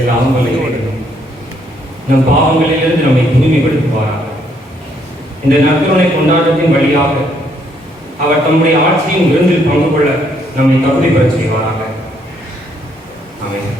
எல்லாம் நம் பாவங்களிலிருந்து நம்மை தூய்மைப்படுத்துவாராக. இந்த நற்கருணை கொண்டாட்டத்தின் வழியாக அவர் தம்முடைய ஆட்சியின் விருந்தில் பங்கு கொள்ள நம்மை தகுதி பெற செய்வாராக. ஆமென்.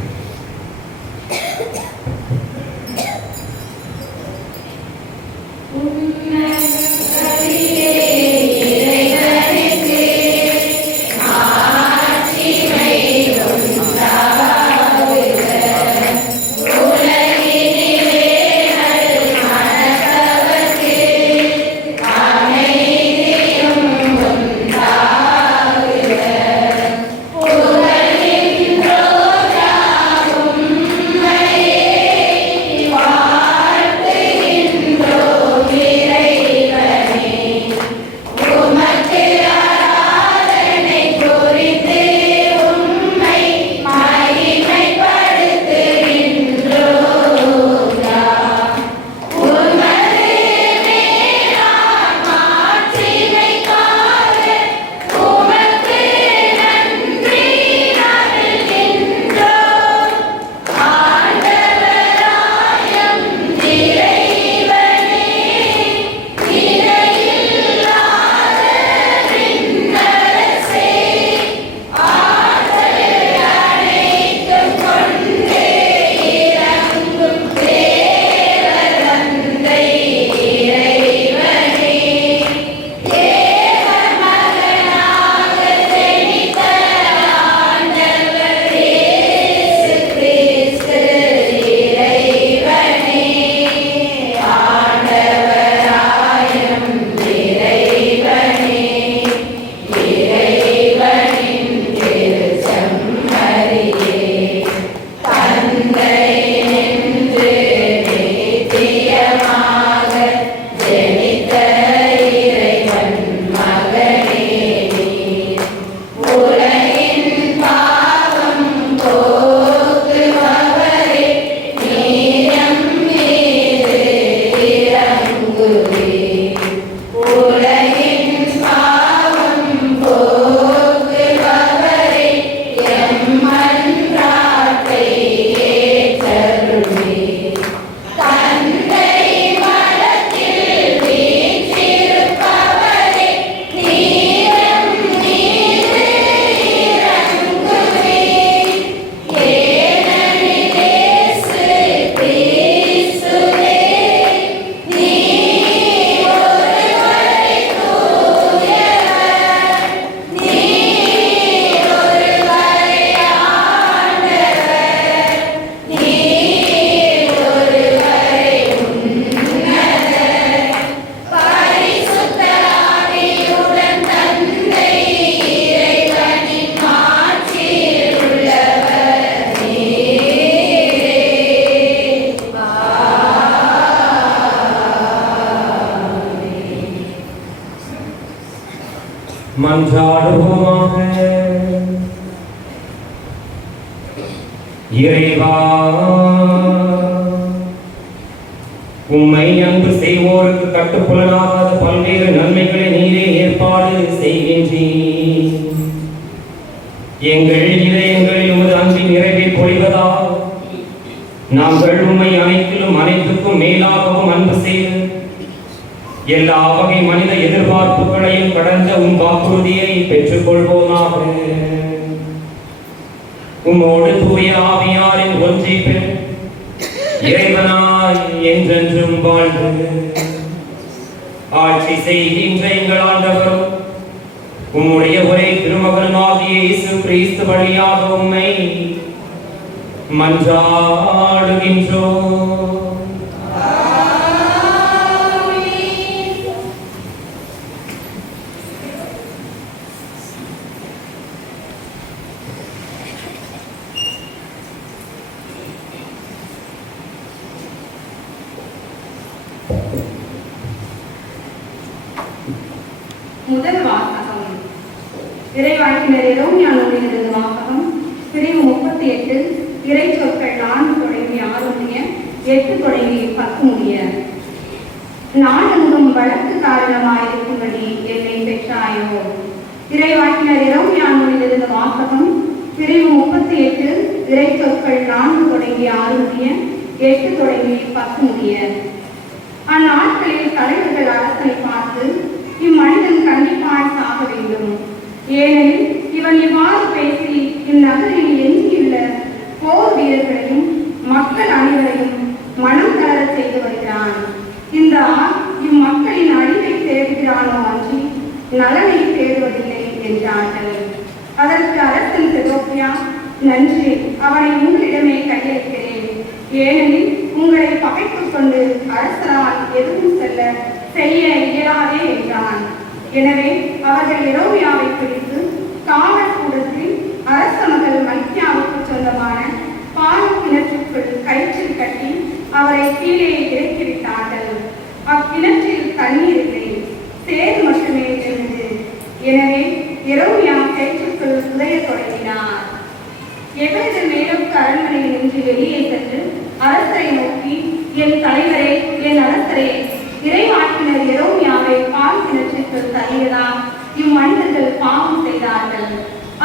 மன்றாடுவோமாக. இறைவா, உம்மை அன்பு செய்வோருக்கு கட்டுப்புலனாகாத பல்வேறு நன்மைகளை நீரே ஏற்பாடு செய்கின்றீர். எங்கள் இதயங்களில் உமது அன்பின் நிறைவை பொழிவதால் நாங்கள் உம்மை அனைத்திலும் அனைத்துக்கும் மேலாகவும் அன்பு செய்து எல்லா வகை மனித எதிர்பார்ப்புகளையும் கடந்த உம் வாக்குறுதியை பெற்றுக் கொள்வோமாக. உம்மோடு தூய ஆவியாரின் ஒன்றிப்பு இறைவனாய் என்றென்றும் வாழ்ந்து ஆட்சி செய்கின்ற எங்கள் ஆண்டவரும் உம்முடைய ஒரே திருமகனுமாகிய இயேசு கிறிஸ்து வழியாக உம்மை மன்றாடுகின்றோம். முதல் வாசகம் இறைவாக்கினர் எரேமியாவிலிருந்து வாசகம் பிரிவு 38 இறை சொற்கள் 4 தொடங்கி 6 முடிய 8 தொடங்கி 10 முடிய. நாடெங்கும் வழக்கு காரணமாயிருக்கும்படி என்னை பெற்றாயோ, இறைவாக்கினர் எரேமியா நூலிலிருந்து வாசகம். பிரிவு 38 இறை சொற்கள் 4 தொடங்கி 6 முடிய, 8 தொடங்கி 10 முடிய. அந்நாட்களில் தலைவர்கள் அரசனை பார்த்து, இம்மனிதன் கண்டிப்பாய் சாக வேண்டும், ஏனெனில் இவன் இவ்வாறு பேசி இந்நகரில் எஞ்சியுள்ள போர் வீரர்களையும் மக்கள் அனைவரையும் மனம் தளர செய்து வருகிறான். இந்த ஆள் இம்மக்களின் அழிவை தேடுகிறானோ அன்றி நலனை தேடுவதில்லை என்றார்கள். அதற்கு அரசன் செதோக்கியா, நன்றி, அவனை உங்களிடமே கையளிக்கிறேன், ஏனெனில் உங்களை பகைத்துக் கொண்டு அரசரால் எதுவும் செய்ய இயலாதே என்றான். எனவே அவர்கள் எரேமியாவை பிடித்து காவல் கூடத்தில் அரச மகள் மைத்யாவுக்கு சொந்தமான பால் கிணற்றுக்குள் கயிற்றில் கட்டி அவரை கீழே இறக்கிவிட்டார்கள். அக்கிணற்றில் தண்ணீர் இல்லை, சேறு மட்டுமே இருந்தது. எனவே எரேமியா கயிற்றுக்குள் புதைய தொடங்கினார். எபேது மேலோக்கு அரண்மனையில் நின்று வெளியே சென்று அரசரை நோக்கி, என் தலைவரே, என் அரசரே, இறைவாக்கினர் எரேமியாவை பால் கிணற்றிற்குள் தள்ளியதால் இம்மனிதர்கள் பாவம் செய்தார்கள்.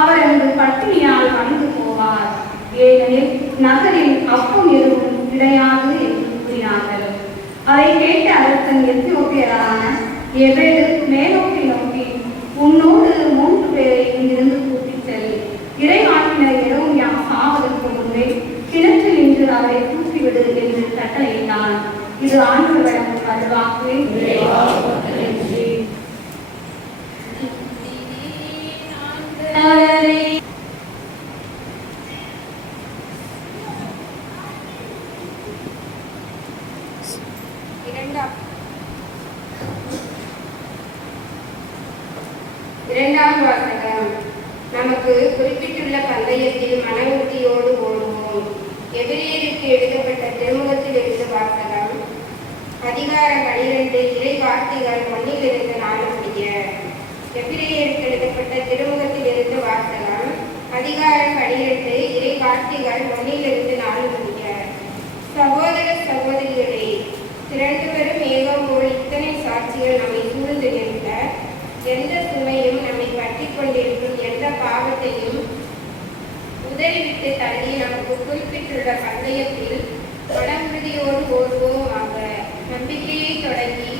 அவர் அங்கு பட்டினியால் வணிந்து போவார், ஏனெனில் நகரில் அப்பம் எதுவும் கிடையாது என்று கூறினார்கள். அதை கேட்ட அரசன் எத்தியோப்பியரான எபேது மேலோக்கை நோக்கி, உன்னோடு 3 பேரை இங்கிருந்து கூட்டிச் செல், இறைவாக்கினர் எரேமியா சாவதற்கு முன்பே கிணற்றில் நின்று அவரை தூக்கிவிடு என்று கட்டளையிட்டான். இது ஆண்டவர் வழங்கும் அருள்வாக்கு. இரண்டாம் வாசகம். நமக்கு குறிப்பிட்டுள்ள பந்தயத்தில் மன உறுதியோடு ஓடுவோம். எபிரேயருக்கு எழுதப்பட்ட திருமுகத்தில் இருந்து வாசகம். அதிகாரம் 12 இறை வார்த்தைகள் 1 4 முடிய. எபிரேயருக்கு எழுதப்பட்ட திருமுகத்தில் இருந்து வாசகம். அதிகாரம் 12 இறை வார்த்தைகள் 1 4 முடிய. சகோதர சகோதரிகளே, திரண்டு வரும் மேகம் போல் இத்தனை சாட்சிகள் நம்மை சூழ்ந்து நிற்க, எந்த சுமையும் நம்மை பற்றி கொண்டிருக்கும் எந்த பாவத்தையும் உதறிவிட்டு தள்ளி நமக்கு குறிப்பிட்டுள்ள பந்தயத்தில் மன உறுதியோடு ஓடுவோமாக. நம்பிக்கையை தொடங்கி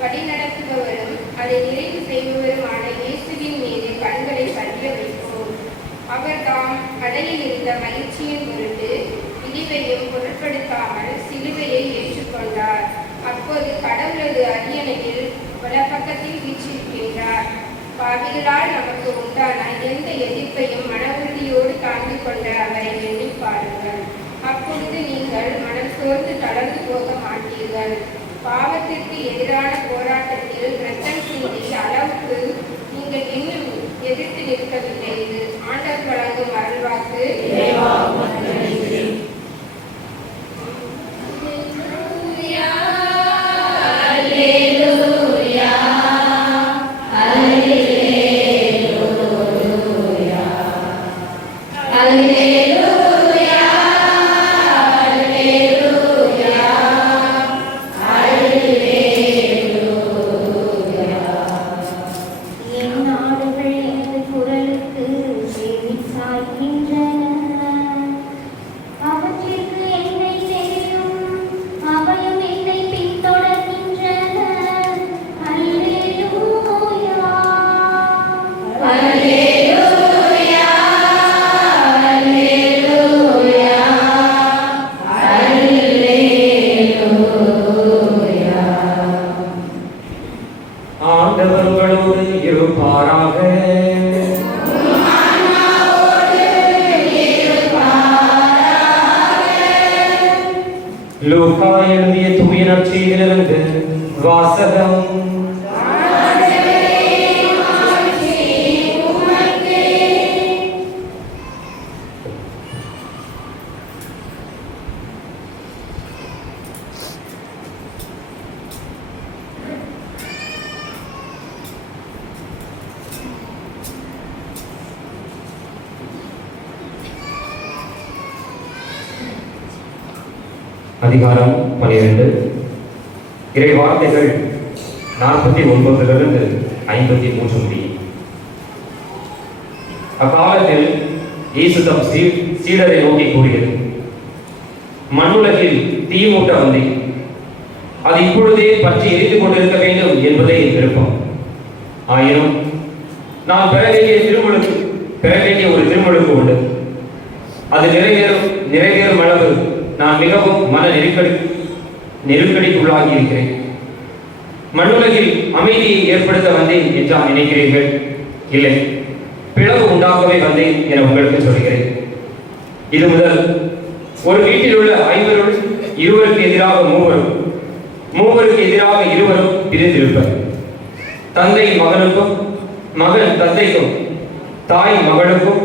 வழிநடத்துபவரும் அதை நிறைவு செய்பவருமான இயேசுவின் மீது கண்களை பதிய வைப்போம். அவர் தாம் கடலில் இருந்த மகிழ்ச்சியின் பொருட்டு இழிவையும் பொருட்படுத்தாமல் சிலுவையை ஏற்றுக்கொண்டார். அப்போது கடவுளது அரியணையில் வலப்பக்கத்தில் வீற்றிருக்கின்றார். பாவிகளால் நமக்கு உண்டான எந்த எதிர்ப்பையும் மன உறுதியோடு தாங்கிக் கொண்ட அவரை எண்ணி பாருங்கள். அப்பொழுது நீங்கள் மனம் சோர்ந்து தளர்ந்து போக மாட்டீர்கள். பாவத்திற்கு எதிரான போராட்டத்தில் இரத்தம் சிந்தி அளவுக்கு நீங்கள் இன்னும் எதிர்த்து நிற்கவில்லை. இது ஆண்டவர் வழங்கும் அருள்வாக்கு. லூக்கா எழுதிய தூய நற்செய்தியிலிருந்து வாசகம். அதிகாரம் 12 இறை வார்த்தைகள் 49 53 முடியும். அக்காலத்தில் இயேசு தம் சீடரை நோக்கி கூறியது, மண்ணுலகில் தீமூட்ட வந்தேன், அது இப்பொழுதே பற்றி எரிந்து கொண்டிருக்க வேண்டும் என்பதே என் விருப்பம். ஆயினும் நான் பெற வேண்டிய ஒரு திருமுழுக்கு உண்டு. அது நிறைவேறும் அளவு நான் மிகவும் மன நெருக்கடிக்குள்ளாகி இருக்கிறேன். மண்ணுலகில் அமைதியை ஏற்படுத்த வந்தேன் என்றா நினைக்கிறீர்கள்? இல்லை, பிளவு உண்டாகவே வந்தேன் என உங்களுக்கு சொல்கிறேன். இது முதல் ஒரு வீட்டில் உள்ள 5 இருவருக்கு எதிராக 3 எதிராக 2 பிரிந்திருப்பர். தந்தை மகனுக்கும், மகன் தந்தைக்கும், தாய் மகளுக்கும்,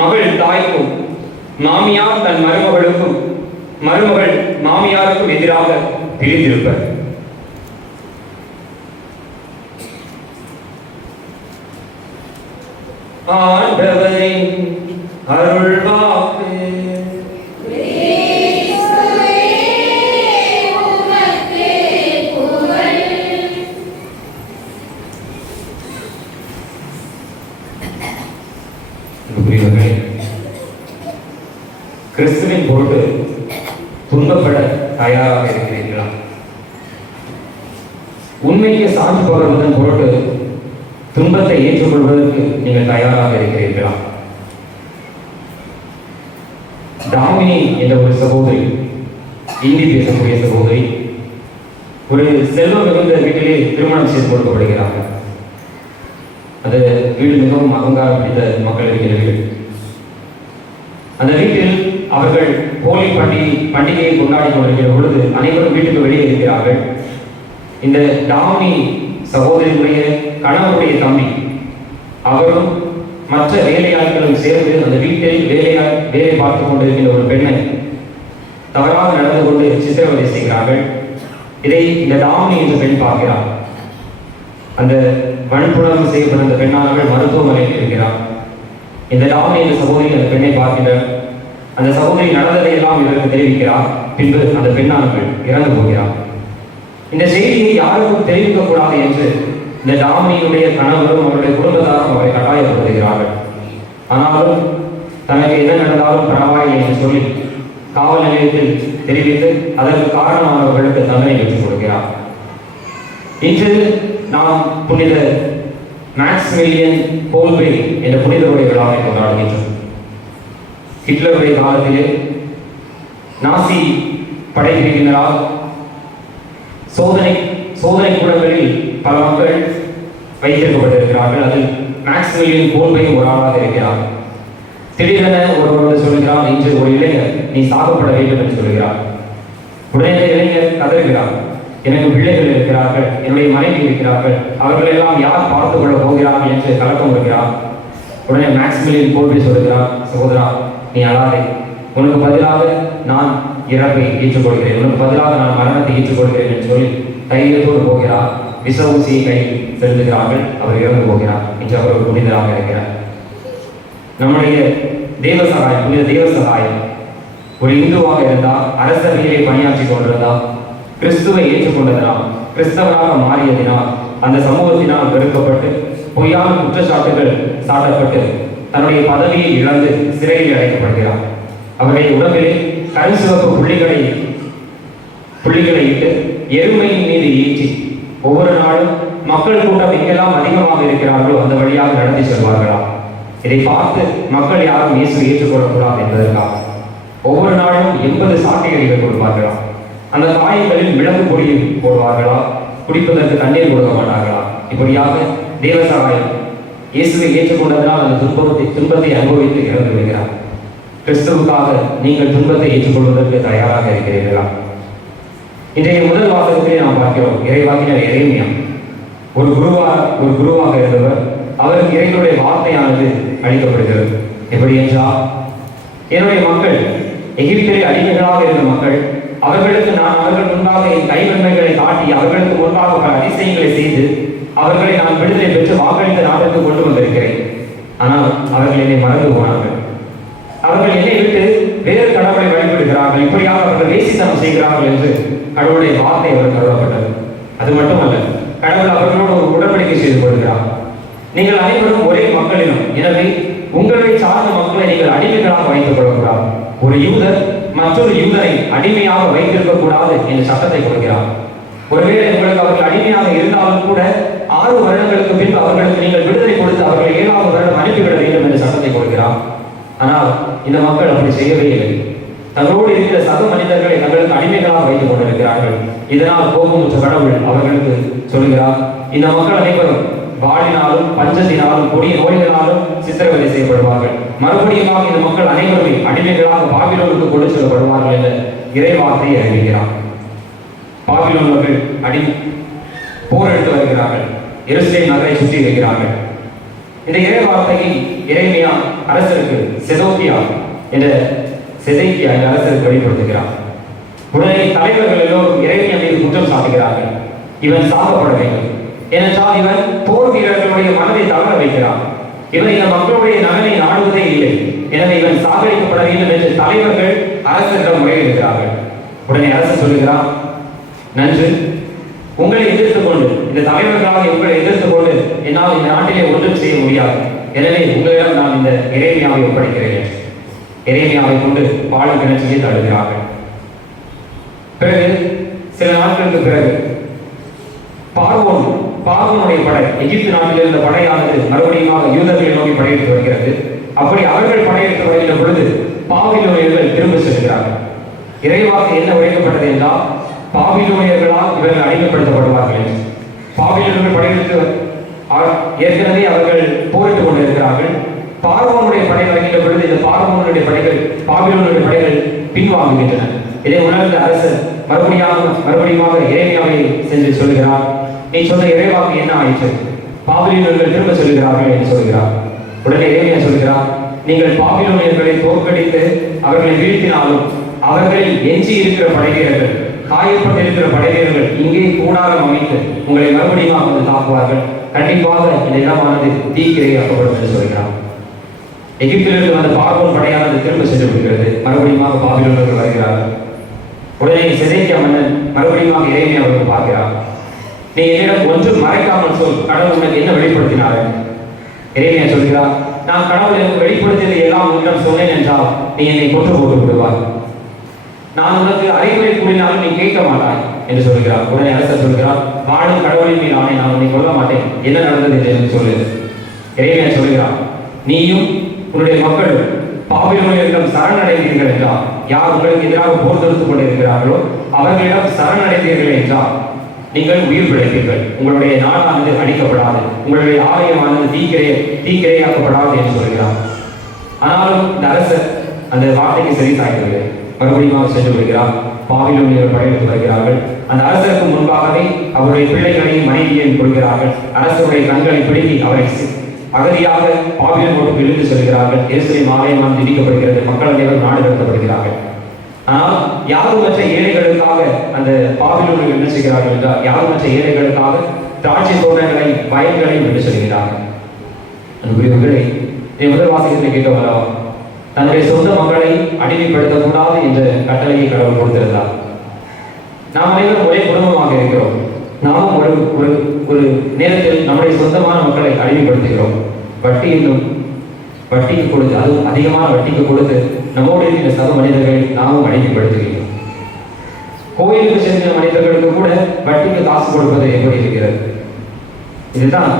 மகள் தாய்க்கும், மாமியார் தன் மருமகளுக்கும், மருமகள் மாமியாருக்கும் எதிராக பிரிந்திருப்பர். ஆண்டவரின் அருள்வாக்கு. கிறிஸ்துவின் பொருட்டு துன்பப்பட தயாராக இருக்கிறீர்களா? உண்மைக்கு சான்று பகர்வதன் பொருட்டு துன்பத்தை ஏற்றுக்கொள்வதற்கு நீங்கள் தயாராக இருக்கிறீர்களா? தாமினி என்ற ஒரு சகோதரி, இந்தி பேசக்கூடிய சகோதரி, ஒரு செல்வம் மிகுந்த வீட்டிலே திருமணம் செய்து கொடுக்கப்படுகிறார்கள். அது வீடு மிகவும் அகங்காரம் பிடித்த மக்கள் இருக்கிற வீடு. அந்த வீட்டில் அவர்கள் ஹோலி பண்டிகையை கொண்டாடி கொண்டிருக்கிற பொழுது அனைவரும் வீட்டுக்கு வெளியே இருக்கிறார்கள். இந்த தாமினி சகோதரியுடைய கணவருடைய தம்பி அவரும் மற்ற வேலையாட்களும் சேர்ந்து அந்த வீட்டில் வேலை பார்த்து கொண்டிருக்கின்ற ஒரு பெண்ணை தவறாக நடந்து கொண்டு சித்திரவதை செய்கிறார்கள். இதை இந்த தாமினி என்ற பெண் பார்க்கிறார். அந்த வன்புணர்வு செய்யப்பட்ட அந்த பெண்ணானவள் மருத்துவமனையில் இருக்கிறார். இந்த தாமினி என்ற சகோதரி அந்த பெண்ணை பார்க்கிறார். அந்த சகோதரி நடந்ததை எல்லாம் இவருக்கு தெரிவிக்கிறார். பின்பு அந்த பெண்ணானவள் இறந்து போகிறார். இந்த செய்தியை யாருக்கும் தெரிவிக்க கூடாது என்று இந்த தாமினியுடைய கணவரும் அவருடைய குடும்பத்தாரும் அவரை கட்டாயப்படுத்துகிறார்கள். ஆனாலும் தனக்கு என்ன நடந்தாலும் பரவாயில்லை என்று சொல்லி காவல் நிலையத்தில் தெரிவித்து அதற்கு காரணமானவர்களுக்கு தண்டனை பெற்றுக் கொடுக்கிறார். இன்று நாம் புனித மேக்ஸ்மிலியன் கோல்பே என்ற புனிதருடைய விழாவை கொண்டாடுகின்றோம். ஹிட்லருடைய காலத்திலே நாசி படைப்பிரிவினரால் சோதனை கூடங்களில் பல மக்கள் வைத்திருக்கப்பட்டிருக்கிறார்கள். அதில் மேக்ஸ்மிலியன் கோல்பேயும் ஒரு ஆளாக இருக்கிறார். திடீரென ஒருவர் சொல்கிறார், இன்று ஒரு இளைஞர் நீ சாகப்பட வேண்டும் என்று சொல்கிறார். உடனே இளைஞர் கதறுகிறார், எனக்கு பிள்ளைகள் இருக்கிறார்கள், என்னுடைய மனைவி இருக்கிறார்கள், அவர்கள் எல்லாம் யார் பார்த்துக் கொள்ள போகிறார்கள் என்று கலக்கம் வருகிறார். உடனே மேக்ஸ்மிலியன் கோல்பே சொல்கிறார், சகோதரா நீ அழாதே, உனக்கு பதிலாக நான் இறப்பை ஏற்றுக்கொள்கிறேன், உனக்கு பதிலாக நான் மரணத்தை ஏற்றுக்கொள்கிறேன் என்று சொல்லி தைரியத்தோடு போகிறார். விச ஊசியை கையில் செலுத்துகிறார்கள். அவர் இறந்து போகிறார். இன்று அவர் ஒரு புனிதராக இருக்கிறார். நம்முடைய தேவசகாயம், புனித தேவசகாயம் ஒரு இந்துவாக இருந்தால், அரசவையிலே பணியாற்றி கொண்டிருந்தால், கிறிஸ்துவை ஏற்றுக்கொண்டதனால், கிறிஸ்தவராக மாறியதினால், அந்த சமூகத்தினால் வெறுக்கப்பட்டு பொய்யான குற்றச்சாட்டுகள் சாட்டப்பட்டு தன்னுடைய பதவியை இழந்து சிறையில் அடைக்கப்படுகிறார். அவருடைய உடம்பிலே கருசிவப்பு புள்ளிகளை இட்டு எருமையின் மீது ஏற்றி ஒவ்வொரு நாளும் மக்கள் கூட்டம் எங்கெல்லாம் அதிகமாக இருக்கிறார்களோ அந்த வழியாக நடத்தி செல்வார்களாம். இதை பார்த்து மக்கள் யாரும் இயேசு ஏற்றுக்கொள்ளக்கூடாது என்பதற்காக ஒவ்வொரு நாளும் 80 சாட்டைகள் கொடுப்பார்களாம். அந்த காயங்களில் மிளகு பொடி போடுவார்களா, குடிப்பதற்கு தண்ணீர் கொடுக்க மாட்டார்களா. இப்படியாக தேவசகாயம் இயேசுவை ஏற்றுக்கொண்டதனால் அந்த துன்பத்தை அனுபவித்து இறந்து விடுகிறார். கிறிஸ்துவுக்காக நீங்கள் துன்பத்தை ஏற்றுக்கொள்வதற்கு தயாராக இருக்கிறீர்களா? இன்றைய முதல் வாசகத்திலே நாம் பார்க்கிறோம், இறைவாக்கினர் எரேமியா ஒரு குருவாக இருந்தவர். அவருக்கு இறைவனுடைய வார்த்தையானது அளிக்கப்படுகிறது. எப்படி என்றால், என்னுடைய மக்கள் எகிப்திலே அடிமைகளாக இருந்த மக்கள், அவர்களுக்கு நான் அவர்கள் முன்பாக என் கைவன்மைகளை காட்டி அவர்களுக்கு முன்பாக பல அதிசயங்களை செய்து அவர்களை நான் விடுதலை பெற்று வாக்களித்த நாட்டிற்கு கொண்டு வந்திருக்கிறேன். ஆனால் அவர்கள் என்னை மறந்து போனார்கள். அவர்கள் என்னை விட்டு வேறு கடவுளை வழிபடுகிறார்கள். இப்படியாக அவர்கள் வேசித்தனம் செய்கிறார்கள் என்று கடவுளுடைய வார்த்தை அவர் கருதப்பட்டது. அது மட்டுமல்ல, கடவுள் அவர்களோடு ஒரு உடன்படிக்கை செய்து கொள்கிறார். நீங்கள் அனைவரும் ஒரே மக்களினம், எனவே உங்களை சார்ந்த மக்களை நீங்கள் அடிமைகளாக வைத்துக் கொள்ளக்கூடாது. ஒரு யூதர் மற்றொரு யூதரை அடிமையாக வைத்திருக்க கூடாது என்ற சட்டத்தை கொடுக்கிறார். ஒருவேளை உங்களுக்கு அவர்கள் அடிமையாக இருந்தாலும் கூட 6 வருடங்களுக்கு பின்பு அவர்களுக்கு நீங்கள் விடுதலை கொடுத்து அவர்களை 7வது வருடம் அனுப்பிவிட வேண்டும் என்ற சட்டத்தை கொடுக்கிறார். ஆனால் இந்த மக்கள் அப்படி செய்யவே இல்லை. தங்களோடு இருக்கிற சக மனிதர்களை தங்களுக்கு அடிமைகளாக வைத்துக் கொண்டிருக்கிறார்கள். இதனால் கோபமுற்ற கடவுள் அவர்களுக்கு சொல்கிறார், இந்த மக்கள் அனைவரும் வாழினாலும் பஞ்சத்தினாலும் கொடிய நோய்களாலும் சித்திரவதை செய்யப்படுவார்கள். மறுபடியும் இந்த மக்கள் அனைவருமே அடிமைகளாக பாபிலோனுக்கு கொண்டு செல்லப்படுவார்கள் என்ற இறைவார்த்தையை அறிவிக்கிறார். பாபிலோனர்கள் போர் எடுத்து வருகிறார்கள். எருசலேம் நகரை சுற்றி இருக்கிறார்கள். இந்த இறைவார்த்தையை எரேமியா அரசருக்கு செதேக்கியா என்ற அரசருக்கு வெளிப்படுத்துகிறார். உடனே தலைவர்கள் எல்லோரும் எரேமியா மீது குற்றம் சாட்டுகிறார்கள். இவன் சாகப்பட வேண்டும், ஏனென்றால் இவன் போர் வீரர்களுடைய மனதை தவற வைக்கிறான். இவன் இந்த மக்களுடைய நலனை நாடுவதே இல்லை, எனவே இவன் சாகடிக்கப்பட வேண்டும் என்று தலைவர்கள் அரசரிடம் முறையிடுகிறார்கள். உடனே அரசர் சொல்லுகிறார், நன்று, உங்களை எதிர்த்து கொண்டு இந்த தலைவர்களாக உங்களை எதிர்த்து கொண்டு என்னால் இந்த நாட்டிலே ஒன்றும் செய்ய முடியாது. எனவே உங்களிடம் நான் இந்த எரேமியாவை ஒப்படைக்கிறேன். எரேமியாவை கொண்டு பாலும் கிணற்றிலே தள்ளுகிறார்கள். பிறகு சில நாட்களுக்கு பிறகு பார்வோனுடைய படை, எகிப்து நாட்டில் இருந்த படையானது மறுபடியும் யூதர்களை நோக்கி படையெடுத்து வருகிறது. அப்படி அவர்கள் படையெடுத்து வருகின்ற பொழுது பாபிலோனியர்கள் திரும்ப செல்கிறார்கள். இறைவாக்கு என்ன உரைக்கப்பட்டது என்றால், பாபிலோனியர்களால் இவர்கள் அடிமைப்படுத்தப்படுவார்கள். பாபிலோனியர்கள் படையெடுத்து ஏற்கனவே அவர்கள் போரிட்டுக் கொண்டிருக்கிறார்கள். பார்வோனுடைய படை வருகின்ற பொழுது இந்த பார்வோனுடைய படைகள் பாபிலோனுடைய படைகள் பின்வாங்குகின்றன. இதை உணர்ந்த அரசர் மறுபடியும் எரேமியாவை சென்று சொல்கிறார், நீ சொன்ன இறைவாக்கு என்ன ஆயிற்று? பாபிலோனியர்கள் திரும்ப சொல்கிறார்கள் என்று சொல்கிறார். உடனே எரேமியா சொல்கிறார், நீங்கள் பாபிலோனியர்களை தோற்கடித்து அவர்களை வீழ்த்தினாலும் அவர்களில் எஞ்சி இருக்கிற படைவீரர்கள், காயப்பட்டிருக்கிற படைவீரர்கள் இங்கே கூடாரம் அமைத்து உங்களை மறுபடியும் வந்து தாக்குவார்கள். கண்டிப்பாக இந்த இடமானது தீக்கிரையாக்கப்படும் என்று சொல்கிறார். எகிப்திலிருந்து வந்த பார்வோன் படையானது திரும்ப சென்று விடுகிறது. மறுபடியும் பாபிலோனியர்கள் வருகிறார்கள். உடனே செதேக்கியா மன்னன் மறுபடியும் எரேமியாவை பார்க்கிறார். நீ என்னிடம் ஒன்றும் மறைக்காமல் சொல், கடவுள் உனக்கு என்ன வெளிப்படுத்தினார்? எரேமியா சொல்கிறார், நான் கடவுள் எனக்கு வெளிப்படுத்தியது எல்லாம் உன்னிடம் சொன்னேன் என்றால் நீ என்னை கொன்று போட்டு விடுவார். நான் உனக்கு அறிவுரை கூறினாலும் நீ கேட்க மாட்டாய் என்று சொல்கிறார். உடனே அரசர் சொல்கிறார், வாழும் கடவுளின் மீது ஆணை, நான் உன்னை கொல்ல மாட்டேன், என்ன நடந்தது என்று சொல்லு. எரேமியா சொல்கிறார், நீயும் உன்னுடைய மக்கள் பாபிலோனியர்களிடம் சரணடைந்தீர்கள் என்றால், யார் உங்களுக்கு எதிராக போர் தொடுத்துக் கொண்டிருக்கிறார்களோ அவர்களிடம் சரணடைந்தீர்கள் என்றால் நீங்கள் உயிர் பிழைப்பீர்கள். உங்களுடைய நாடானது அழிக்கப்படாது, உங்களுடைய ஆலயமானது தீக்கிரையாக்கப்படாது என்று சொல்கிறார். ஆனாலும் இந்த அரசர் அந்த வார்த்தைக்கு சரி சாய்க்கவில்லை. மறுபடியும் சென்று வருகிறார். பாபிலோனியர்கள் படையெடுத்து வருகிறார்கள். அந்த அரசருக்கு முன்பாகவே அவருடைய பிள்ளைகளையும் மனைவியையும் கொள்கிறார்கள். அரசருடைய கண்களை பிடுங்கி அவரை அகதியாக பாபிலோனுக்கு இழுத்து செல்கிறார்கள். எருசலேம் ஆலயமானது இடிக்கப்படுகிறது. மக்கள் அனைவரும் நாடு கடத்தப்படுகிறார்கள். ஆனால் யாருமற்ற ஏழைகளுக்காக அந்த பாபிலோனியர்கள் என்ன செய்கிறார்கள் என்றால், யாருமற்ற ஏழைகளுக்காக திராட்சை தோட்டங்களை வயல்களையும் விட்டு செல்கிறார்கள். அன்புக்குரியவர்களே, முதல் வாசகத்தை கேட்டவரா, தன்னுடைய சொந்த மக்களை அடிமைப்படுத்தக்கூடாது என்ற கட்டளையை கடவுள் கொடுத்திருந்தார். நாம் அனைவரும் ஒரே குடும்பமாக இருக்கிறோம். நாமும் ஒரு நேரத்தில் நம்முடைய சொந்தமான மக்களை அடிமைப்படுத்துகிறோம். வட்டிக்கு கொடுத்து, அதுவும் அதிகமான வட்டிக்கு கொடுத்து நம்மோடு இருக்கிற சக மனிதர்களை நாமும் அடிமைப்படுத்துகிறோம். கோயிலுக்கு சென்ற மனிதர்களுக்கு கூட வட்டிக்கு காசு கொடுப்பது எப்படி இருக்கிறது? இதுதான்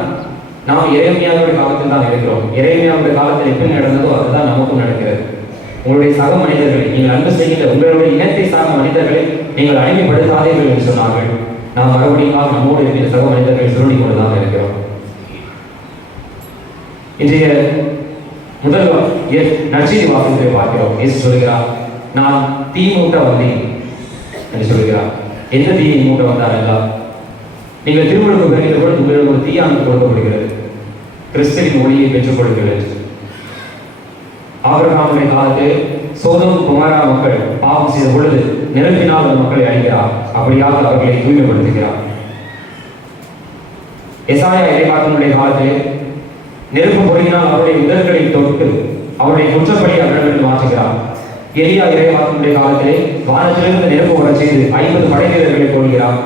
நாம் எரேமியாவுடைய காலத்தில் தான் இருக்கிறோம். எரேமியாவுடைய காலத்தில் எப்படி நடந்ததோ அதுதான் நமக்கும் நடக்கிறது. உங்களுடைய சக மனிதர்களை நீங்கள் அன்பு செய்கின்ற உங்களுடைய இனத்தை சார்ந்த மனிதர்களை நீங்கள் அடிமைப்படுத்தாதீர்கள் என்று சொன்னார்கள். நாம் மறுபடியும் நம்மோடு இருக்கிற சக மனிதர்களை சுருண்டி கொண்டுதான் இருக்கிறோம். இன்றைய முதல் நற்செய்தி வாசகத்தை பார்க்கிறோம். இயேசு சொல்கிறார், நான் தீ மூட்ட வந்தேன் என்று சொல்கிறார். எந்த தீயை மூட்ட வந்தார் என்றால், நீங்கள் திருமணம் வருகிற பொழுது உங்களுக்கு ஒரு தீயானது கொடுக்கப்படுகிறது. கிறிஸ்துவின் ஒளியை பெற்றுக் கொள்கிறது. ஆபிரகாமுடைய காலத்தில் சோதோம் குமாரா மக்கள் பாவம் செய்த பொழுது நெருப்பினால் அந்த மக்களை அழிக்கிறார். அப்படியாக அவர்களை தூய்மைப்படுத்துகிறார். எசாயா இறைவாக்கினுடைய காலத்தில் நெருப்பு பொருளினால் அவருடைய உதடுகளை தொட்டு அவருடைய குற்றப்படி அவர்களிடம் மாற்றுகிறார். எலியா இறைவாக்கினுடைய காலத்திலே வானத்திலிருந்து நெருப்பு வர செய்து 50 படை வீரர்களை கொள்கிறார்.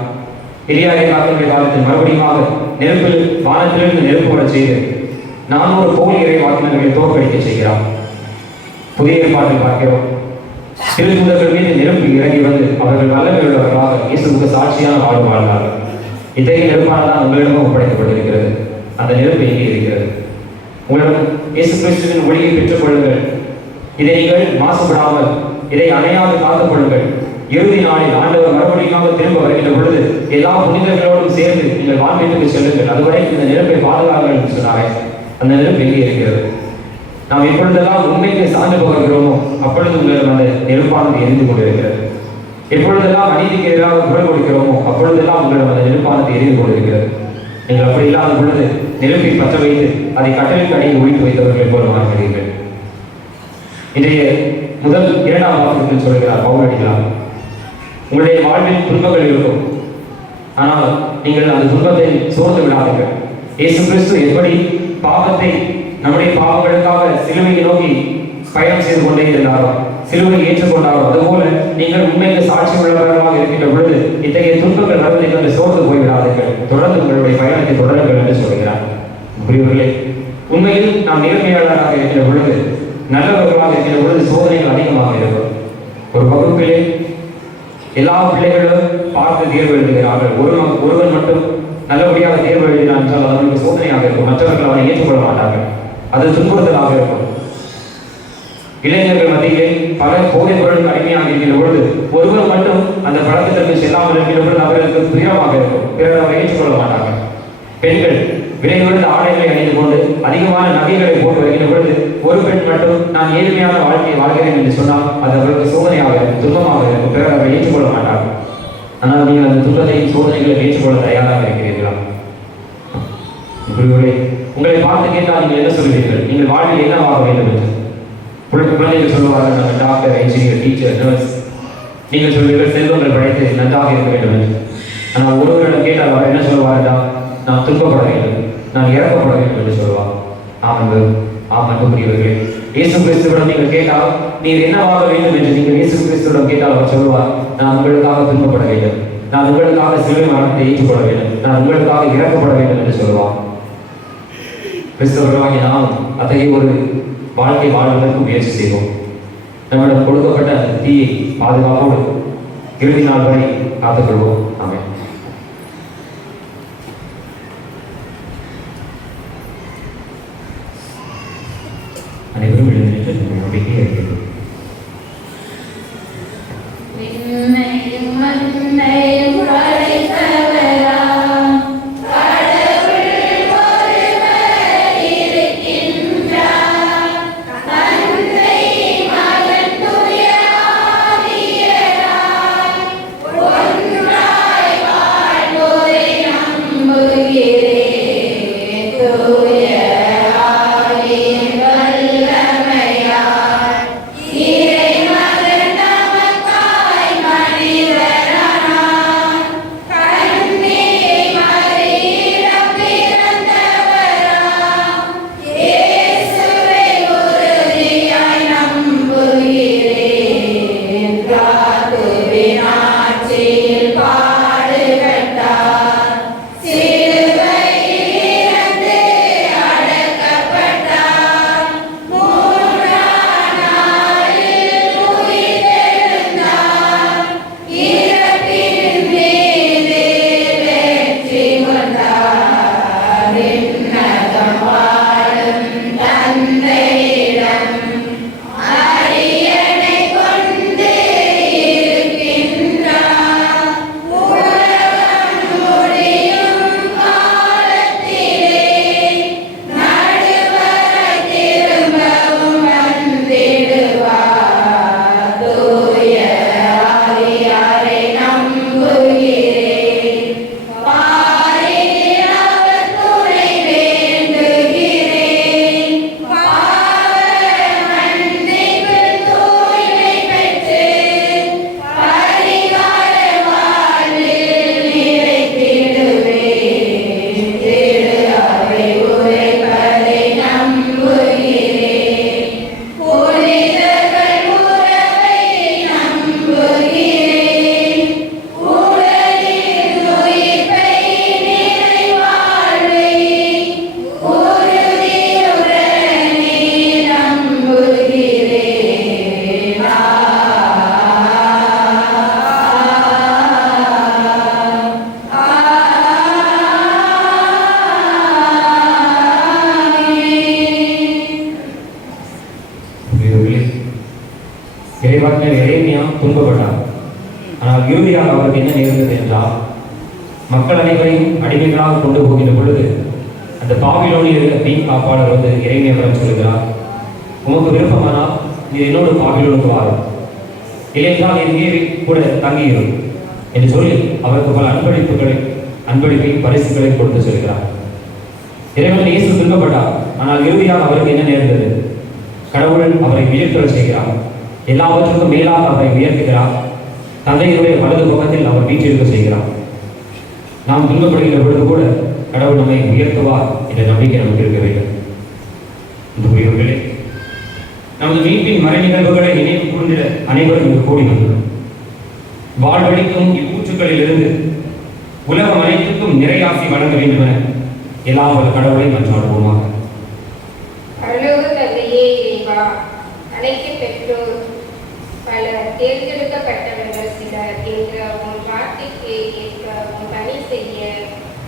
எலியா இறைவாக்கினுடைய காலத்தில் மறுபடியும் நெருப்பில் வானத்திலிருந்து நெருப்பு வர செய்து 400 போலி இறைவாக்கினர்களை தோற்கடிக்க செய்கிறார். புதிய ஏற்பாட்டில் பார்க்கிறோம், திருத்தூதர்கள் மீது நெருப்பு இறங்கி வந்து அவர்கள் வல்லமையுள்ளவர்களாக இயேசுவுக்கு சாட்சியான வாழ்வு வாழ்ந்தார்கள். இத்தகைய நெருப்பானதான் உங்களிடமும் ஒப்படைக்கப்பட்டிருக்கிறது. அந்த நெருப்பு எங்கே இருக்கிறது? உங்களிடம் இயேசு கிறிஸ்துவின் ஒளியை பெற்றுக் கொள்ளுங்கள். இதை நீங்கள் மாசுபடாமல் இதை அணையாது காத்துக் கொள்ளுங்கள். இறுதி நாளில் ஆண்டவர் மறுபடியாக திரும்ப வருகின்ற பொழுது எல்லா புனிதர்களோடும் சேர்ந்து நீங்கள் வான்வீட்டுக்கு செல்லுங்கள். அதுவரை இந்த நெருப்பை பாதுகாங்கள் என்று சொன்னாரே, அந்த நெருப்பு எங்கே இருக்கிறது? நாம் எப்பொழுதெல்லாம் உண்மைக்கு சார்ந்து போகிறோமோ அப்பொழுது உங்களிடம் அந்த நெருப்பானது எரிந்து கொண்டிருக்கிறது. எப்பொழுதெல்லாம் அநீதிக்கு எதிராக குரல் கொடுக்கிறோமோ அப்பொழுதெல்லாம் உங்களிடம் அந்த நெருப்பானது எரிந்து கொண்டிருக்கிறது. நீங்கள் அப்படி இல்லாத பொழுது நெருப்பை பற்ற வைத்து அதை கட்டளைக்கு அடியில் ஒழித்து வைத்தவர்களை போல மாறுகிறீர்கள். இன்றைய முதல் 2ஆம் வாசகத்தில் சொல்கிறார் பவுலடிகளார், உங்களுடைய வாழ்வில் துன்பங்கள் இருக்கும், ஆனால் நீங்கள் அந்த துன்பத்தை சோர்ந்து விடாதீர்கள். இயேசு கிறிஸ்து எப்படி பாவத்தை நம்முடைய பாவங்களுக்காக சிலுவையை நோக்கி பயணம் செய்து கொண்டே இருந்தாரோ, சிலுவை ஏற்றுக்கொண்டாரோ, அதுபோல நீங்கள் உண்மைக்கு சாட்சி உள்ளவர்களாக இருக்கின்ற பொழுது இத்தகைய துன்பங்கள் வருவதை கண்டு சோர்ந்து போய்விடாதீர்கள். தொடர்ந்து உங்களுடைய பயணத்தை தொடருங்கள் என்று சொல்கிறார். புரியவர்களே, உண்மையில் நாம் நேர்மையாளராக இருக்கிற பொழுது, நல்லவர்களாக இருக்கிற பொழுது சோதனைகள் அதிகமாக இருக்கும். ஒரு வகுப்பிலே எல்லா பிள்ளைகளும் பார்த்து தேர்வு எழுதுகிறார்கள். ஒருவன் மட்டும் நல்லபடியாக தேர்வு எழுதினான் என்றால் அது அவனுக்கு சோதனையாக இருக்கும். மற்றவர்கள் அவனை ஏற்றுக்கொள்ள மாட்டார்கள். அது துன்புறுத்தலாக இருக்கும். இளைஞர்கள் மத்தியிலே பல போதைப் பொருளுக்கு அடிமையாக இருக்கின்ற பொழுது ஒருவர் மட்டும் அந்த பழக்கத்திற்கு செல்லாமல் இருக்கின்ற பொழுது அவர்களுக்கு துயரமாக இருக்கும். பிறர் அவரை ஏற்றுக்கொள்ள மாட்டார்கள். பெண்கள் விரைவிழுந்த ஆடைகளை அணிந்து கொண்டு அதிகமான நகைகளை போட்டு வருகின்ற பொழுது ஒரு பெண் மட்டும் நான் ஏழ்மையான வாழ்க்கையை வாழ்கிறேன் என்று சொன்னால் அது அவர்களுக்கு சோதனையாக இருக்கும், துன்பமாக இருக்கும். பிறர் அவரை ஏற்றுக்கொள்ள மாட்டார்கள். ஆனால் நீங்கள் அந்த துன்பத்தையும் சோதனைகளை ஏற்றுக்கொள்ள தயாராக இருக்கிறீர்களா? உங்களை பார்த்து கேட்டால் நீங்கள் என்ன சொல்வீர்கள்? நீங்கள் வாழ்வில் என்னவாக வேண்டும் என்று குழந்தைகள் சொல்லுவார்கள், நாங்கள் டாக்டர், என்ஜினியர், டீச்சர், நர்ஸ். நீங்கள் சொல்வீர்கள் செல்வங்கள் படைத்து நன்றாக இருக்க வேண்டும் என்று. ஆனால் ஒருவரிடம் கேட்டால் அவர் என்ன சொல்வார்களா? நான் துன்பப்பட வேண்டும், நான் இறக்கப்பட வேண்டும் என்று சொல்வார். ஆமன்புரியவர்களே, இயேசு கிறிஸ்துவிடம் நீங்கள் கேட்டால் நீர் என்னவாக வேண்டும் என்று நீங்கள் இயேசு கிறிஸ்துவிடம் கேட்டால் அவர் சொல்வார், நான் உங்களுக்காக துன்பப்பட வேண்டும், நான் உங்களுக்காக சிலுவை மரணத்தை ஏற்றுக்கொள்ள வேண்டும், நான் உங்களுக்காக இறக்கப்பட வேண்டும் என்று சொல்வார். கிறிஸ்தவர்களாகி நாம் அத்தகைய ஒரு வாழ்க்கை வாழ்வதற்கு முயற்சி செய்வோம். நம்மிடம் கொடுக்கப்பட்ட அந்த தீயை பாதுகாப்போடு இறுதி நாள் வரை காத்துக்கொள்வோம். ஆமென். அனைவரும் எழுந்திருக்க நம்பிக்கை இருக்கிறது. இறைவாக்கினர் எரேமியா துன்பப்பட்டார். ஆனால் இறுதியாக அவருக்கு என்ன நேர்ந்தது என்றால், மக்கள் அனைவரையும் அடிமைகளாக கொண்டு போகின்ற பொழுது அந்த பாபிலோனிய மீன் காப்பாளர் வந்து எரேமியாவிடம் சொல்கிறார், உமக்கு விருப்பமானால் நீ என்னோடு பாபிலோனுக்கு வாரும், இல்லையென்றால் இங்கே கூட தங்கியிரும் என்று சொல்லி அவருக்கு பல அன்பளிப்பையும் பரிசுகளை கொடுத்து செல்கிறார். இறைவன் இயேசு துன்பப்பட்டார். ஆனால் இறுதியாக அவருக்கு என்ன நேர்ந்தது? கடவுள் அவரை உயர்த்த செய்கிறார். எல்லாவற்றுக்கும் மேலாக அவரை உயர்த்துகிறார். தந்தையுடைய வலது பக்கத்தில் அவர் வீற்றிருக்க செய்கிறார். நாம் துன்பப்படுகின்ற பொழுது கூட கடவுள் நம்மை உயர்த்துவார் என்ற நம்பிக்கை நமக்கு இருக்க வேண்டும். அன்புக்குரியவர்களே, நமது மீட்பின் மறை நிகழ்வுகளை நினைவு கூர்ந்திட அனைவரும் இங்கு கூடி வந்தோம். வாழ்வழிக்கும் இக்கூற்றுக்களில் இருந்து உலகம் அனைத்துக்கும் நிறையாசி வழங்க வேண்டும் என எல்லா கடவுளை மன்றாடுவோமாக. பரலோக தந்தையே இறைவா, அழைக்க பெற்றோர் பலர், தேர்ந்தெடுக்கப்பட்டவர்கள் சிலர் என்ற உன் வார்த்தைக்கு ஏற்க உன் பணி செய்ய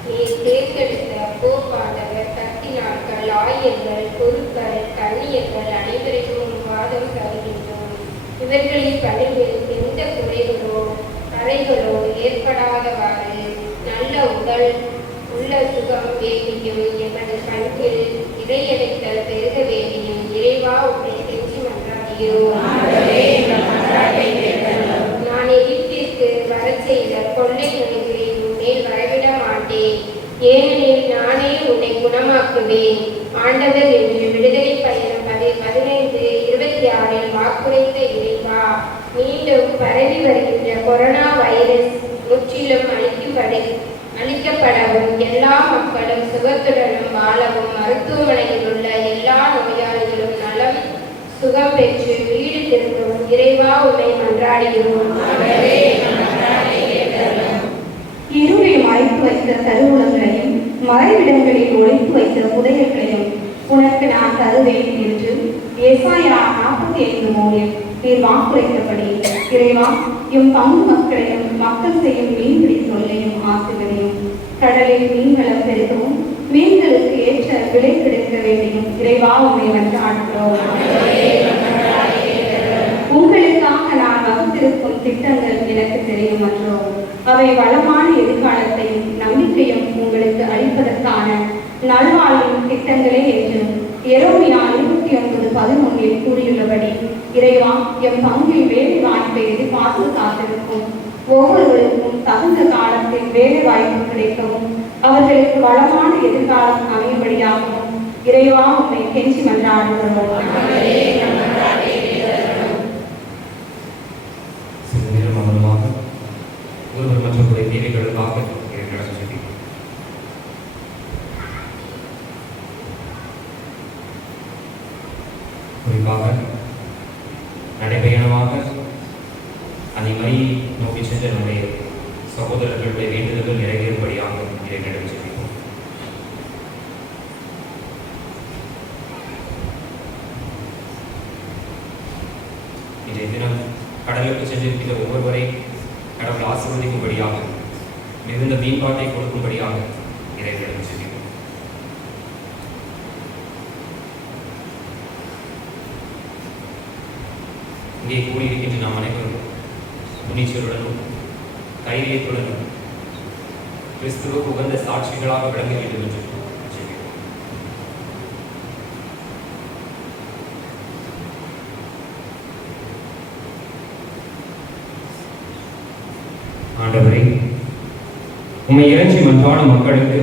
நீ தேர்ந்தெடுத்த போப்பாண்டவர், கத்தினார்கள், ஆயர்கள், குருக்கள், கன்னியர்கள் அனைவருக்கும் வாதம் தருகின்றோம். இவர்களின் பணியில் எந்த குறைகளோ தடைகளோ ஏற்படாதவாறு நல்ல உடல் உள்ள சுகம் வேண்டியும் எமது பண்பில் இடையடைத்தல் பெருக வேண்டியும் இறைவா உன்னை கெஞ்சி மன்றாடுகிறோம். நான் எகிப்திற்கு வரச் செய்த கொள்ளை நோய்களை உன்மேல் வரவிட மாட்டேன், ஏனெனில் நானே உன்னை குணமாக்குவேன். ஆண்டவர் என்று விடுதலை பயணம் 15:26 வாக்குரைத்த இறைவா, மீண்டும் பரவி வருகின்ற கொரோனா வைரஸ் முற்றிலும் அழிக்கப்படவும் எல்லா மக்களும் சுகத்துடனும் வாழவும் மருத்துவமனையில் உள்ள எல்லா நோயாளிகளும் நலம் சுகம் பெற்று வீடு திரும்பவும் இறைவா உன்னை மன்றாடுகிறோம். இருளை மறைத்து வைத்த தருவுலங்களையும் மறைவிடங்களில் ஒழித்து வைத்த புதையல்களையும் உனக்கு நான் தருவேன் என்று ஏசாயா 45:3 நீர் வாக்குரைத்தபடி இறைவா, எம் பங்கு மக்களையும் மக்கள் செய்யும் மீன்பிடி தொல்லையும் ஆற்றுகளையும் கடலில் மீன்வளம் பெருகவும் மீன்களுக்கு ஏற்ற விலை கிடைக்க வேண்டியும் இறைவா உண்மை மன்றாடுகிறோம். உங்களுக்காக நான் வகுத்திருக்கும் திட்டங்கள் எனக்கு தெரியும் என்றோ, அவை வளமான எதிர்காலத்தையும் நம்பிக்கையும் உங்களுக்கு அளிப்பதற்கான நல்வாழ்வின் திட்டங்களே என்று எரேமியா 29:11 கூறியுள்ளபடி இறைவா, எம் பங்கில் வேலை வாய்ப்பை எதிர்பார்த்து காத்திருக்கும் ஒவ்வொருவருக்கும் தகுந்த காலத்தில் வேலை வாய்ப்பு கிடைக்கவும் அவர்களுக்கு வளமான எதிர்காலம் அமையும்படியாகவும் இறைவா உன்னை கெஞ்சி மன்றாடுகிறோம். ஒருவர் மற்றவருடைய தேவைகளுக்காக குறிப்பாக நடைபயணமாக அனைவரையை நோக்கி சென்ற நம்முடைய சகோதரர்களுடைய வேண்டுதல்கள் நிறைவேறும்படியாக இறைவனிடம் ஜெபிப்போம். இன்றைய தினம் கடலுக்கு சென்றிருக்கிற ஒவ்வொருவரை கடவுள் ஆசீர்வதிக்கும்படியாக மிகுந்த மேம்பாட்டை கொடுக்கும்படியாக இறைவனிடம் ஜெபிப்போம். இங்கே கூடியிருக்கின்ற நாம் அனைவரும் துணிச்சலுடனும் தைரியத்துடனும் கிறிஸ்துவுக்கு உகந்த சாட்சிகளாக விளங்க வேண்டும் என்று ஜெபிப்போம். ஆண்டவரே, உம்மை இறைஞ்சி மன்றாடும் மக்களுக்கு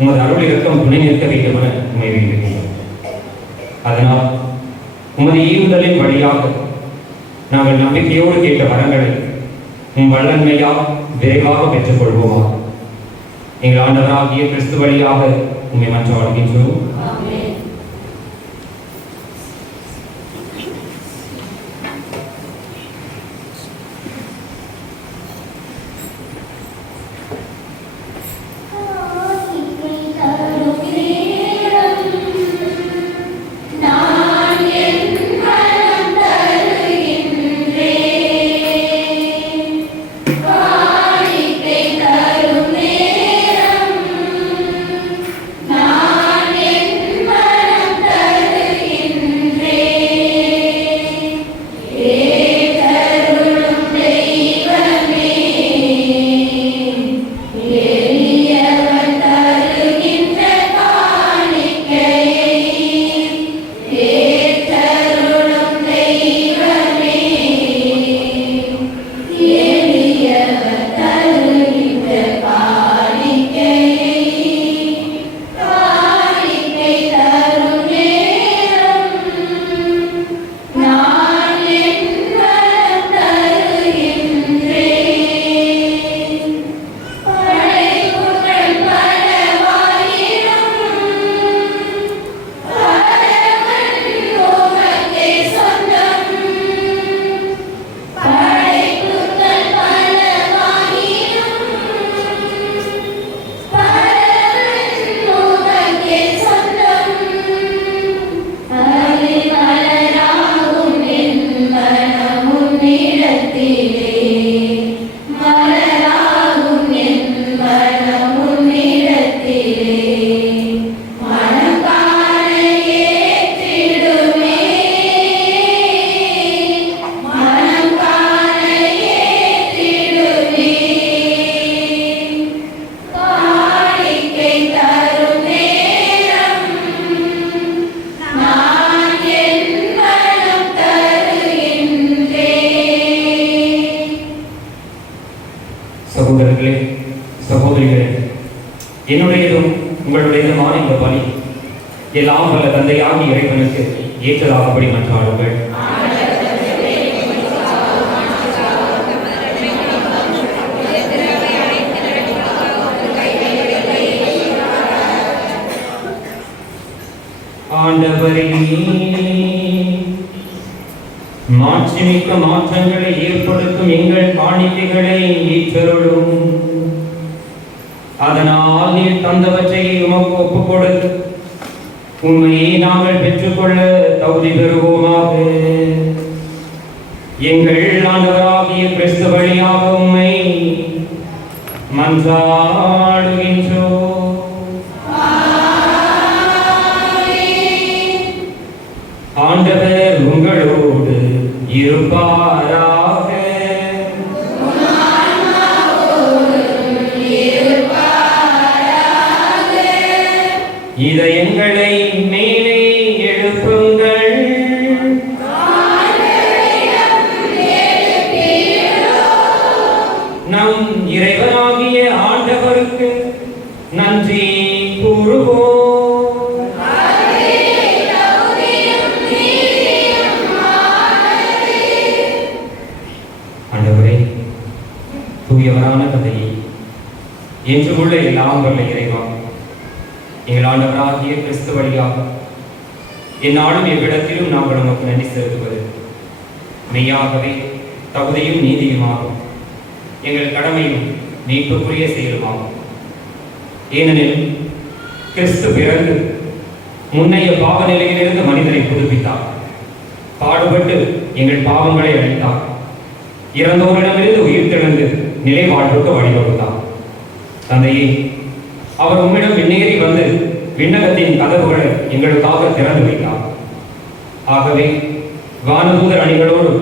உமது அருள் இரக்கம் துணை நிற்க வேண்டும் என உம்மை வேண்டுகிறோம். அதனால் உமது ஈவுதலின் வழியாக நாங்கள் நம்பிக்கையோடு கேட்ட வரங்களை உம் வல்லன்மையால் விரைவாக பெற்றுக்கொள்வோமா. எங்கள் ஆண்டவராகிய கிறிஸ்து வழியாக உம்மை மன்றாடுகின்றோம். நான் சகோதரிகளே, என்னுடையதும் உங்களுடையதுமான இந்த பலி எல்லாம் வல்ல தந்தையாகிய இறைவனுக்கு ஏற்றதாகபடி மன்றாடுங்கள். ஆண்டவரே, மாட்சிமிக்க மாற்றங்களை ஏற்படுத்தும் எங்கள் காணிக்கைகளை ஏற்றருளும். அதனால் நீர் தந்தவற்றை உமக்கு ஒப்புக் கொடுத்து உண்மையை நாங்கள் பெற்றுக்கொள்ள தகுதி பெறுவோமாக. எங்கள் ஆண்டவராகிய கிறிஸ்து வழியாக உம்மை மன்றாடுகின்றோம். ஆண்டவர் உங்களோடு இருப்பாராக. இதயங்களை மேலே எழுப்புங்கள். நம் இறைவனாகிய ஆண்டவருக்கு நன்றி கூறுவோம். தூயவரான கதையை என்றுமுள்ள எல்லாம் வல்ல இறைவா, எங்கள் ஆண்டவராகிய கிறிஸ்து வழியாக எந்நாளும் எவ்விடத்திலும் நாங்கள் நமக்கு நன்றி செலுத்துவது மெய்யாகவே தகுதியும் நீதியுமாகும், எங்கள் கடமையும் மீட்புக்குரிய செயலுமாகும். ஏனெனில் கிறிஸ்து பிறந்து முன்னைய பாவ நிலையிலிருந்து மனிதனை புதுப்பித்தார், பாடுபட்டு எங்கள் பாவங்களை அழித்தார், இறந்தோரிடமிருந்து உயிர் தெழுந்து நிலை வாழ்வுக்கு வழிவகுத்தார். தந்தையே, அவர் உம்மிடம் விண்ணேறி வந்து விண்ணகத்தின் கதவுகளை எங்களுக்காக திறந்து வைத்தார். ஆகவே வானதூதர் அணிகளோடு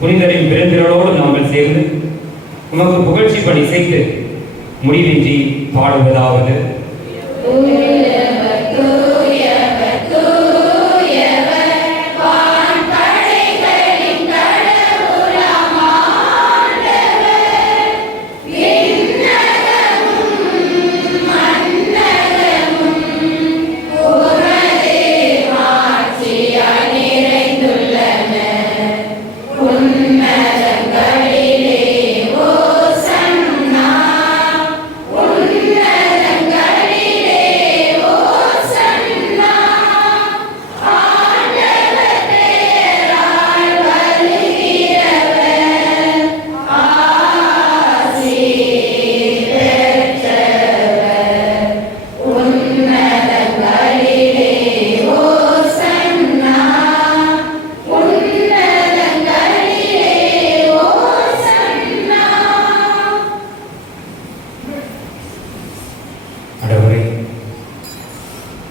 புனிதரின் பெருந்திரளோடு நாங்கள் சேர்ந்து உமக்கு புகழ்ச்சி பணி செய்து முடிவின்றி பாடுவதாவது: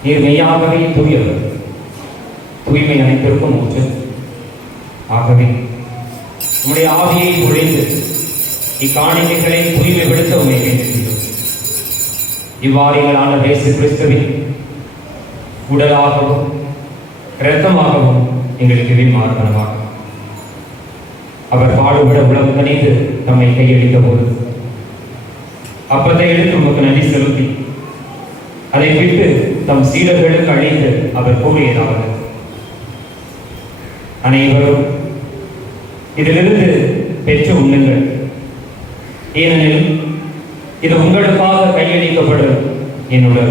நீர் மெய்யாகவே தூயவர், தூய்மை அனைத்திற்கும் ஊற்று. ஆகவே உம்முடைய ஆவியை பொழிந்து இக்காணிக்கைகளை தூய்மைப்படுத்த உண்மை வேண்டுகிறோம். இவ்வாறு எங்களான இயேசு கிறிஸ்துவின் உடலாகவும் இரத்தமாகவும் எங்களுக்கு விமாறுவனமாக அவர் பாடுபட உலகம் கணிந்து தம்மை கையளித்த போது அப்பத்தை எடுத்து உமக்கு நன்றி செலுத்தி அதை விட்டு தம் சீடர்களுக்கு அழைத்து அவர் கூறியதாவது: அனைவரும் இதிலிருந்து பெற்று உண்ணுங்கள், ஏனெனில் இது உங்களுக்காக கையளிக்கப்படும் என்னுடைய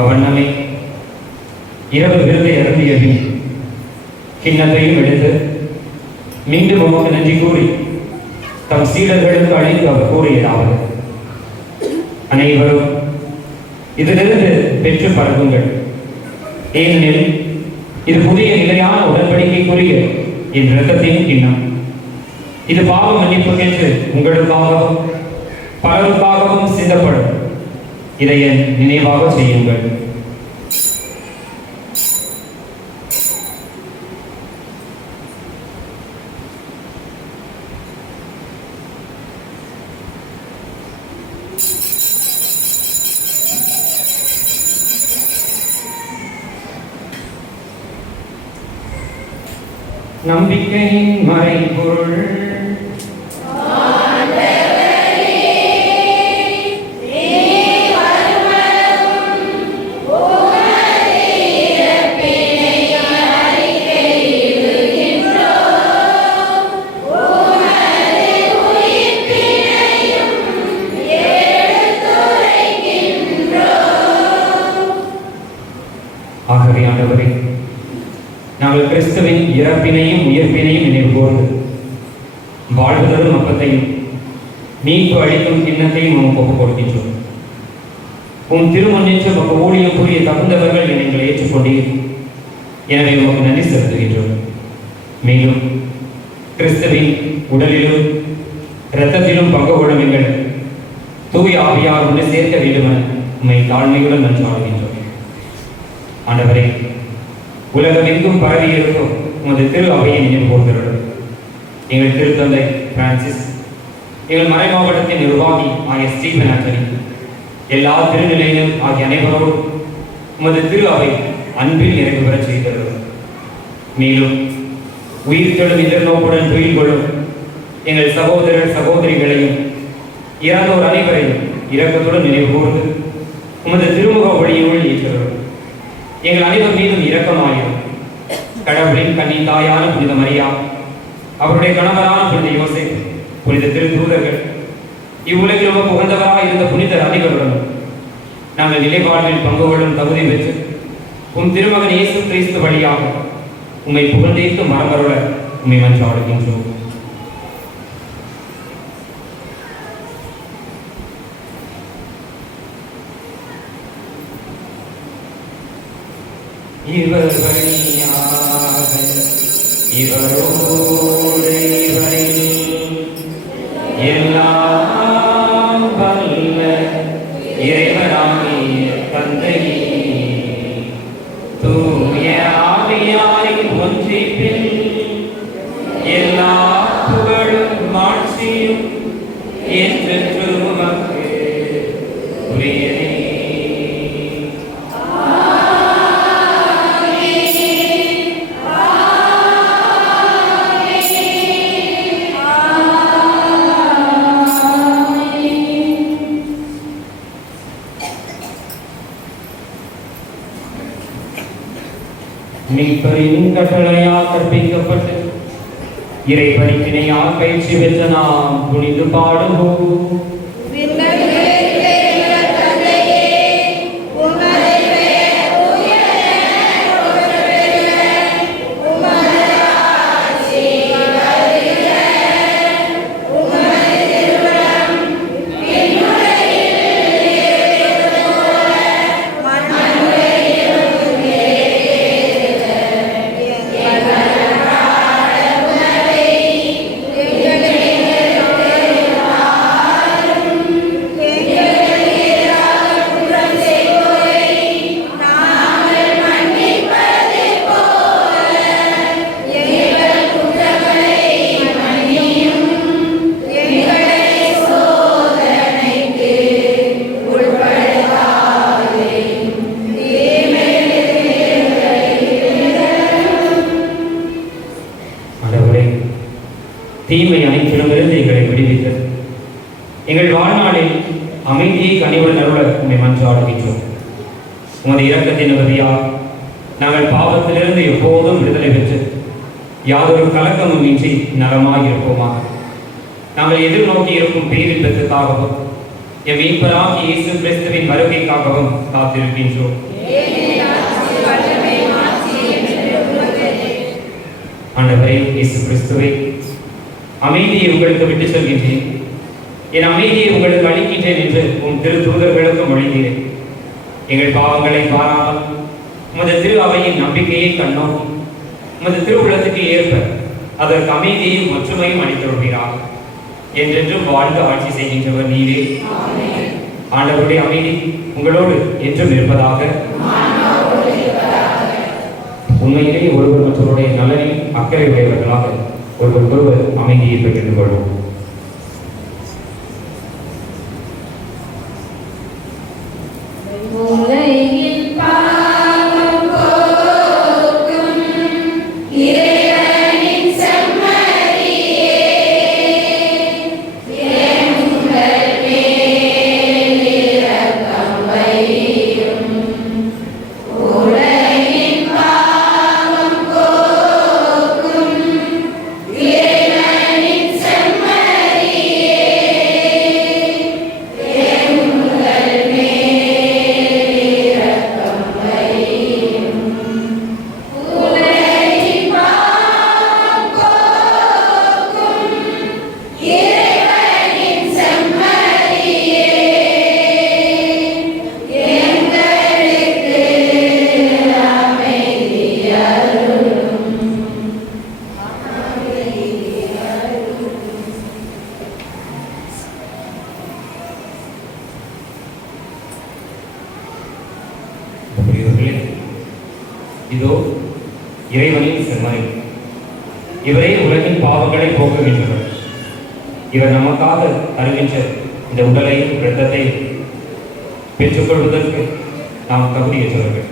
அவண்ணமே இரவு விருதை அருந்திய பின் கிண்ணத்தையும் எடுத்து மீண்டும் உமக்கு நன்றி கூறி தம் சீடர்களுக்கு அழைத்து அவர் கூறியதாவது: அனைவரும் இதிலிருந்து பெற்று பழகுங்கள், ஏனெனில் இது புதிய நிலையான உடன்படிக்கைக்குரிய என் இரத்தத்தின் கிண்ணம். இது பாவ மன்னிப்புக்கென்று உங்களுக்காகவும் பலருக்காகவும் சிந்தப்படும். இதை என் நினைவாக செய்யுங்கள். நம்பிக்கையின் மறைபொருள். ஆகவே ஆண்டவரே, நாங்கள் கிறிஸ்துவின் இறப்பினையும் உயிர்ப்பினையும் நினைவு கூர்ந்து வாழ்வு தரும் அப்பத்தையும் மீட்பு அளிக்கும் கிண்ணத்தையும் உமக்கு ஒப்புக் கொடுக்கின்றோம். உம் திருமணின்று உமக்கு ஊழியம் புரிய தகுந்தவர்கள் என எங்களை ஏற்றுக்கொண்டீர். எனவே உமக்கு நன்றி செலுத்துகின்றோம். மேலும் கிறிஸ்துவின் உடலிலும் இரத்தத்திலும் பங்கு கொள்ளும் எங்கள் தூய ஆவியார் உன்னை சேர்க்க வேண்டுமென உம்மை தாழ்மையுடன் நன்றாடுகின்றோம். ஆண்டவரே, உலகமெங்கும் பரவி இருக்கும் உமது திரு அவையை நினைவு கூர்கிறோம். எங்கள் திருத்தந்தை பிரான்சிஸ், எங்கள் மறை மாவட்டத்தின் நிர்வாகி ஆகிய ஸ்டீபன் ஆண்டனி, எல்லா திருநிலையிலும் ஆகிய அனைவரோடும் உமது திரு அவை அன்பில் நிறைவு பெறச் செய்திருக்கிறோம். மேலும் உயிர்த்தெழும் எதிர்நோக்குடன் துயில் கொள்ளும் எங்கள் சகோதரர் சகோதரிகளையும் இறந்தோர் அனைவரையும் இரக்கத்துடன் நினைவு கூர்ந்து உமது திருமுக ஒளியுள் ஏற்றுகிறோம். எங்கள் அனைவர் மீதும் இரக்கமாயும் கடவுளின் கன்னி தாயான புனித மரியா, அவருடைய கணவரான புனித யோசேப்பு, புனித திருத்தூதர்கள், இவ்வுலகில் உமக்கு உகந்தவராக இருந்த புனிதர் அனைவருடன் நாங்கள் நிலைப்பாட்டில் பங்கு கொள்ளும் தகுதி பெற்று உம் திருமகன் இயேசு கிறிஸ்து வழியாக உம்மை புகழ்ந்தேத்து மரமருள உம்மை மன்றாடுகின்றோம். இவர் வழியாக இவரோடு இவரில் எல்லாம் வல்ல இறைவனாகிய தந்தையே, தூய ஆவியாரின் ஒன்றிப்பில் எல்லா புகழும் மாட்சியும் என்றென்று உமக்கு உரியதே. மீட்பரின் கட்டளையால் கற்பிக்கப்பட்டு இறை பணிக்கினையால் பயிற்சி பெற்ற நாம் துணிந்து பாடுவோம். தீமை அனைத்திடமிருந்து எங்களை விடுவித்து எங்கள் வாழ்நாளில் அமைதியை கனிவுடன் அருள உம்மை மன்றாடுகின்றோம். உமது இரக்கத்தின் உதவியால் நாங்கள் பாவத்திலிருந்து எப்போதும் விடுதலை பெற்று யாதொரு கலக்கமும் இன்றி நலமாய் இருப்போமாக. நாங்கள் எதிர்நோக்கி இருக்கும் பேரின்பத்துக்காகவும் எம் மீட்பராகிய இயேசு கிறிஸ்துவின் வருகைக்காகவும் காத்திருக்கின்றோம். ஆண்டவரே இயேசு கிறிஸ்துவே, அமைதியை உங்களுக்கு விட்டு செல்கின்றேன், என் அமைதியை உங்களுக்கு அளிக்கின்றேன் என்று உம் திரு தூதர்களுக்கு மொழிந்தேன். எங்கள் பாவங்களை பாராமல் உமது திரு அவையின் நம்பிக்கையை கண்ணோக்கி உமது திருவுள்ளத்துக்கு ஏற்ப அதற்கு அமைதியையும் ஒற்றுமையும் அளித்தருள்கிறார். என்றென்றும் வாழ்ந்து ஆட்சி செய்கின்றவர் நீரே. ஆண்டவருடைய அமைதி உங்களோடு என்றும் இருப்பதாக. உண்மையிலேயே ஒருவர் மற்றவருடைய நலனில் அக்கறை உடையவர்களாக ஒருவர் அமைதியை பெற்றுக் கொள்வோம். இறைவனின் இதோ இறைவனின் செம்மறி, இவரே உலகின் பாவங்களை போக்குகின்றவர். இவர் நமக்காக தருகின்ற இந்த உடலையும் இரத்தத்தையும் பெற்றுக்கொள்வதற்கு நாம் தகுதியற்றவர்கள்.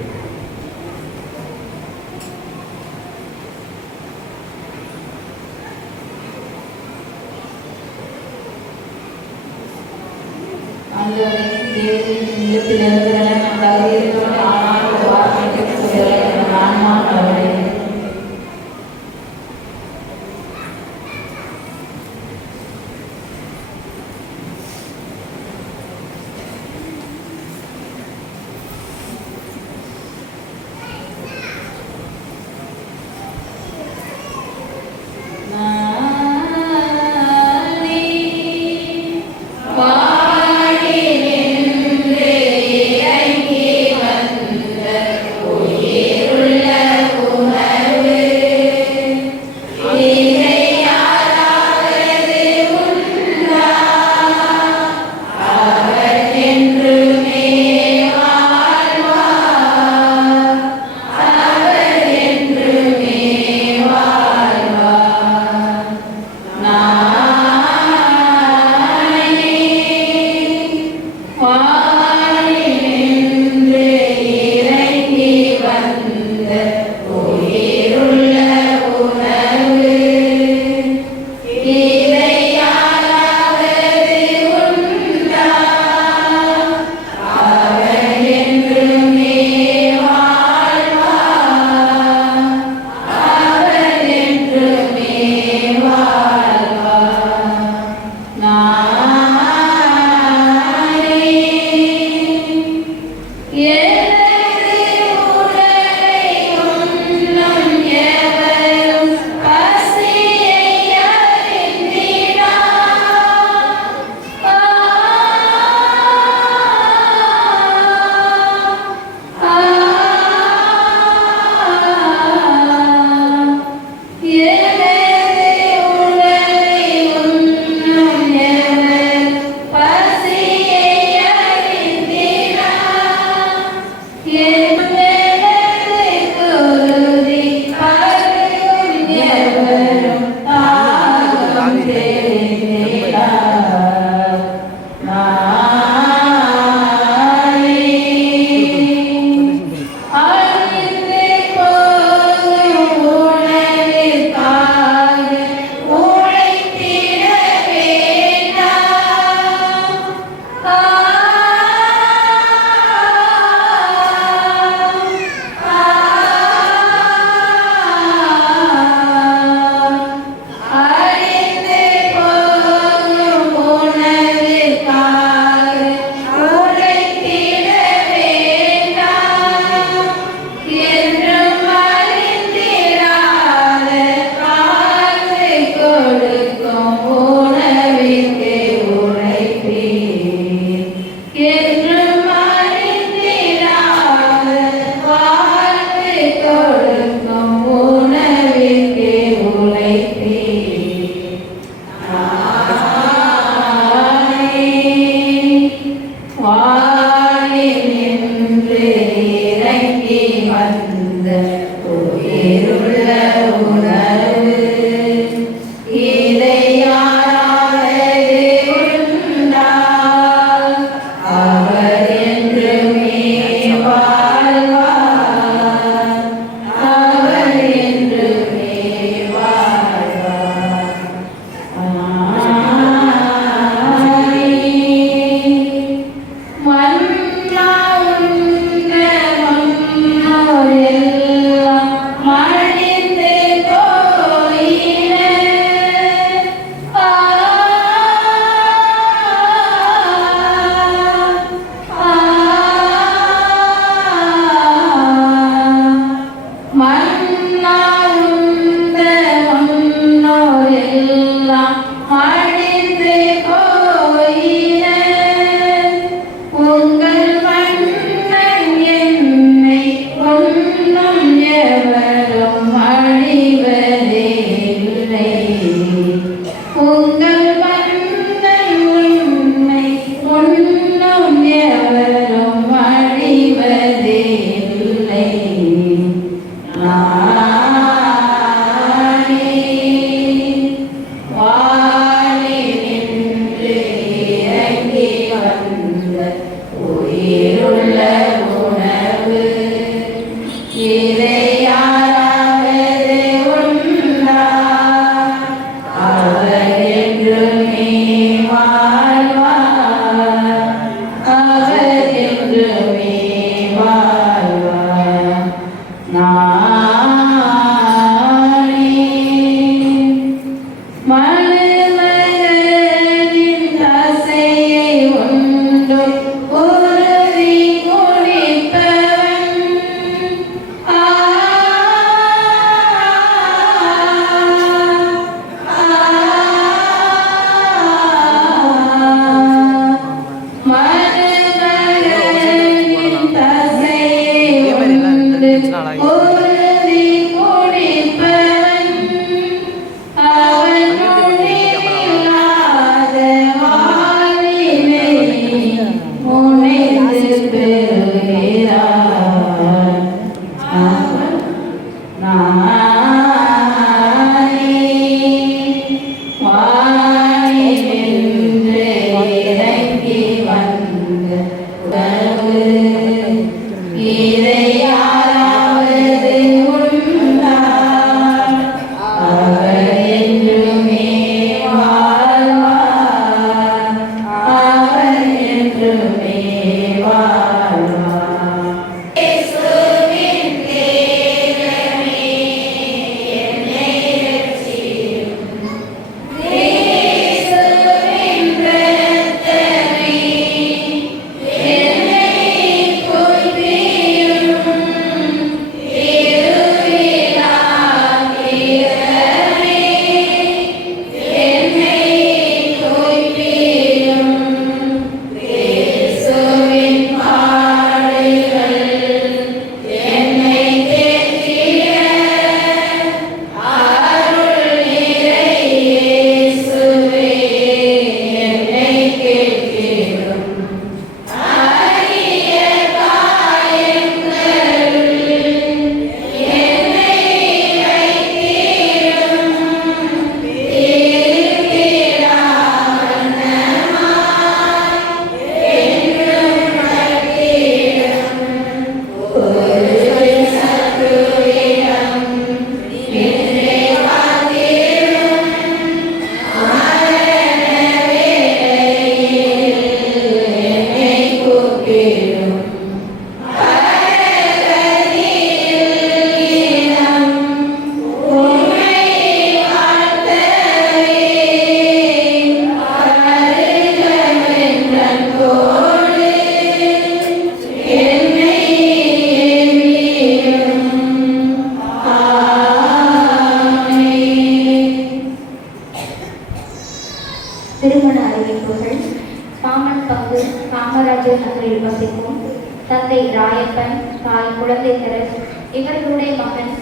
திருமண அறிவிப்புகள். பாமன் பங்கு காமராஜர் நகரில் வசிக்கும் தந்தை ராயப்பன், தாய் குழந்தை தெரஸ் இவர்களுடைய மகன்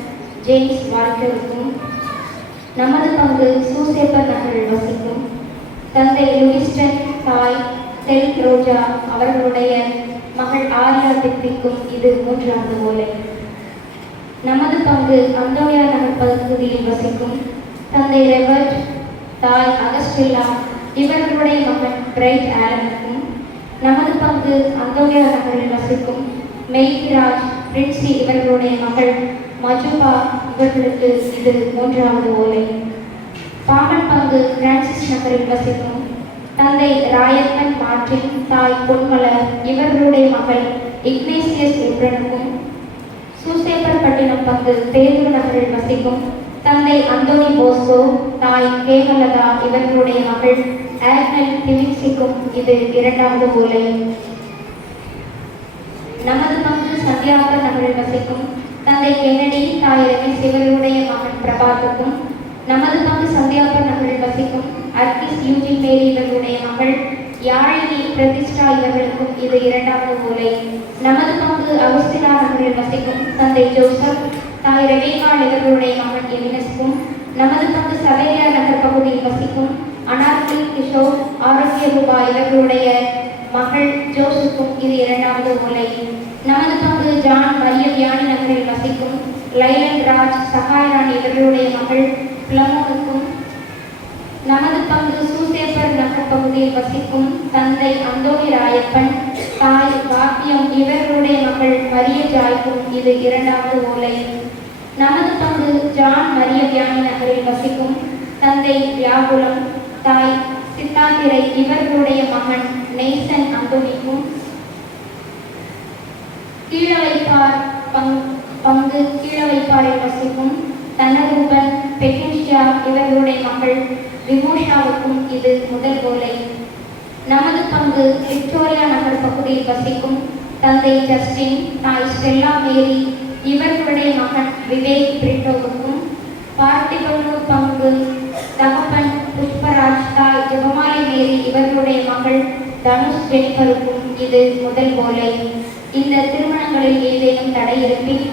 ஜேம்ஸ் வால்டருக்கும், நமது பங்கு சூசேப்பர் நகரில் வசிக்கும் தந்தை லூயிஸ்டன், தாய் தெல் ரோஜா அவர்களுடைய மகள் ஆரியா பிப்பிக்கும் இது 3வது ஓலை. நமது பங்கு அந்தோனியா நகர் பகுதியில் வசிக்கும் தந்தை ரெவர்ட், தாய் அகஸ்டில்லா இவர்களுடைய மகன் பிரைட் ஆலனுக்கும், நமது பங்கு அந்தோனியா நகரில் வசிக்கும் மெய்ராஜ், பிரின்சி இவர்களுடைய மகள் மஜுபா இவர்களுக்கு இது 3வது ஓலை. பாமன் பங்கு பிரான்சிஸ் நகரில் வசிக்கும் தந்தை ராயப்பன் மார்டின், தாய் பொன்மலர் இவர்களுடைய மகள் இக்னேசியஸ் இப்ரனுக்கும், சூசேப்பர் பட்டினம் பங்கு பேரூர் நகரில் வசிக்கும் தந்தை அந்தோனி போஸ்கோ, தாய் கேமலதா இவர்களுடைய மகள் ஆக்னல் திவிக்ஸிக்கும் இது 2வது ஓலை. நமது பங்கு சந்தியாபுரம் நகரில் வசிக்கும் தந்தை கென்னடி, தாய் ரமேஷ் இவர்களுடைய மகன் பிரபாத்துக்கும், நமது பங்கு சந்தியாபுரம் நகரில் வசிக்கும் அர்கிஸ் யூஜின் மேரி இவர்களுடைய மகள் யாழினி பிரதிஷ்டா இவர்களுக்கும் இது 2வது ஓலை. நமது பங்கு அகுஸ்தினா நகரில் வசிக்கும் தந்தை ஜோசப், தாய் ரெபேக்காள் இவர்களுடைய மகன் எலினஸ்க்கும், நமது பங்கு சவேரியா நகர் பகுதியில் வசிக்கும் அனார்கில் கிஷோர், ஆரோக்கிய ரூபா இவர்களுடைய மகள் ஜோசுக்கும் இது 2வது ஓலை. நமது பங்கு ஜான் மரியம் யானி நகரில் வசிக்கும் லைலன் ராஜ், சகாயராணி இவர்களுடைய மகள் பிளமோனுக்கும், நமது பங்கு சூசேப்பர் நகர் பகுதியில் வசிக்கும் தந்தை அந்தோனி ராயப்பன், தாய் வாத்தியம் இவர்களுடைய மகள் மரிய ஜாய்க்கும் இது 2வது ஓலை. நமது பங்கு ஜான் மரிய வியானி நகரில் வசிக்கும் தந்தை வியாகுலம், தாய் சித்தாந்திரை இவர்களுடைய மகன் நெய்சன் அந்தோனிக்கும், கீழவைப்பார் பங்கு கீழவைப்பாரில் வசிக்கும் தன்னரூபன், பெட்டின்ஷியா இவர்களுடைய மகள் விமோஷாவுக்கும் இது 1 ஓலை. நமது பங்கு விக்டோரியா நகர் பகுதியில் வசிக்கும் தந்தை ஜஸ்டின், தாய் ஸ்டெல்லா மேரி இவர்களுடைய மகன் விவேக் பிரிட்டோவுக்கும், பார்த்திபனூர் பங்கு தகப்பன் புஷ்பராஜ், தாய் ஜெபமாலி மேரி இவர்களுடைய மகள் தனுஷ் ஜெனிஃபருக்கும் இது 1 ஓலை. இந்த திருமணங்களில் ஏதேனும் தடை இருப்பின்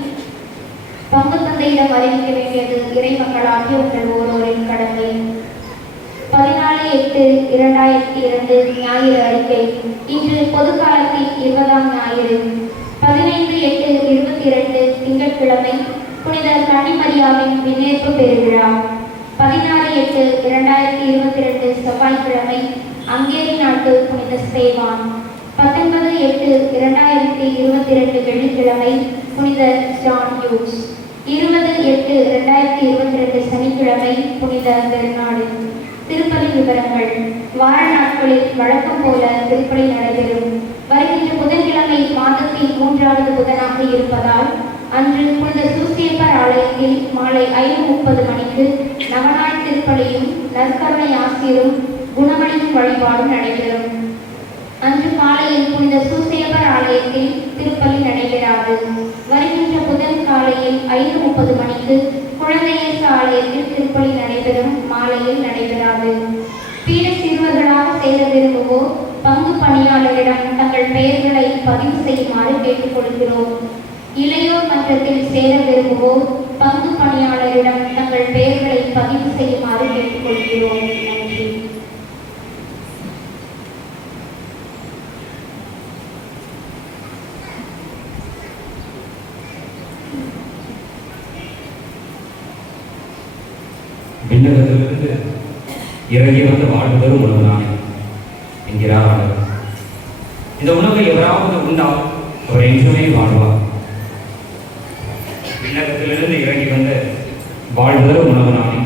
பங்கு தந்தையிடம் அறிவிக்க வேண்டியது இறை மக்களாகிய உங்கள் ஒருவரின் கடமை. 14/8/2002 ஞாயிறு அறிக்கை. இன்று பொதுக்காலத்தின் 20ஆம் ஞாயிறு. 15/8/22 திங்கட்கிழமை புனித கன்னிமரியாவின் விண்ணேற்பு பெருவிழா. 16/8/2022 செவ்வாய்க்கிழமை அங்கேரி நாட்டு புனித ஸ்தேவான். 19/8/2022 வெள்ளிக்கிழமை புனித ஜான் ஹியூஸ். 20/8/2022 சனிக்கிழமை புனித பெர்னார்டு. திருப்பலி விவரங்கள். வார நாட்களில் வழக்கம் போல திருப்பலி நடைபெறும். வருகின்ற புதன்கிழமை மாதத்தின் 3வது புதனாக இருப்பதால் அன்று புனித சூசியப்பர் ஆலயத்தில் மாலை 5:30 மணிக்கு நவநாள் திருப்பலியும் நற்கருணை ஆசிரும் குணமளிக்கும் வழிபாடும் நடைபெறும். அன்று காலையில் புனித சூசியப்பர் ஆலயத்தில் திருப்பலி நடைபெறாது. வருகின்ற புதன் காலையில் 5:30 மணிக்கு குழந்தையேசு ஆலயத்தில் திருப்பலி நடைபெறும். மாலையில் நடைபெறாது. பீட சிறுவர்களாக சேர விரும்புவோர் பங்கு பணியாளரிடம் தங்கள் பெயர்களை பதிவு செய்யுமாறு கேட்டுக்கொள்கிறோம். இளையோர் மன்றத்தில் சேர விரும்புவோர் பங்கு பணியாளரிடம் தங்கள் பெயர்களை பதிவு செய்யுமாறு கேட்டுக்கொள்கிறோம். நன்றி. விண்ணகத்திலிருந்து இறங்கி வந்து வாழ்வு தரும் உணவு நானே என்கிறார் ஆண்டவர். இந்த உணவை எவராவது உண்டால் அவர் என்றுமே வாழ்வார். விண்ணகத்திலிருந்து இறங்கி வந்த வாழ்வு தரும் உணவு நானே.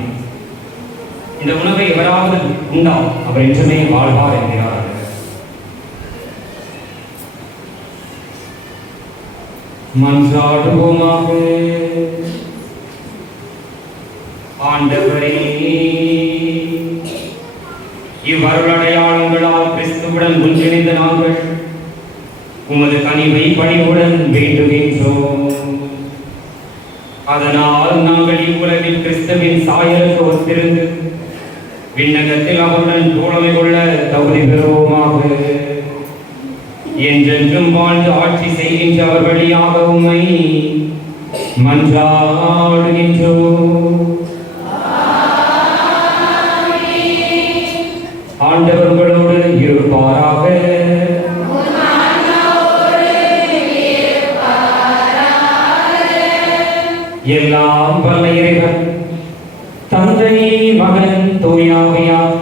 இந்த உணவை எவராவது உண்டால் அவர் என்றுமே வாழ்வார் என்கிறார் ஆண்டவர். மன்றாடுவோமாக. ஆண்டவரே, இவ்வருளடையாளங்களால் கிறிஸ்துவுடன் ஒன்றிணைந்த நாங்கள் உமது கனிவை பணிவுடன் வேண்டுகின்றோம். அதனால் நாங்கள் இவ்வுலகில் கிறிஸ்துவின் சாயலுக்கு ஒத்திருந்து விண்ணகத்தில் அவருடன் தோழமை கொள்ள தகுதி பெறுவோமாக. என்றென்றும் வாழ்ந்து ஆட்சி செய்கின்ற அவர் வழியாக உம்மை மன்றாடுகின்றோம். ஆண்டவர் உங்களோடு இருப்பாராக. எல்லாம் வல்ல இறைவன் தந்தை, மகன், தூய ஆவியார்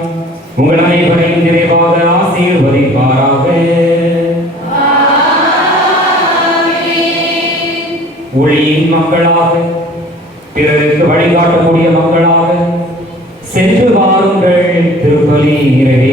உங்கள் அனைவரையும் நிறைவாக ஆசீர்வதிப்பாராக. ஒளியின் மக்களாக, பிறருக்கு வழிகாட்டக்கூடிய மக்களாக சென்று வாருங்கள். திருப்பலி நிறைவே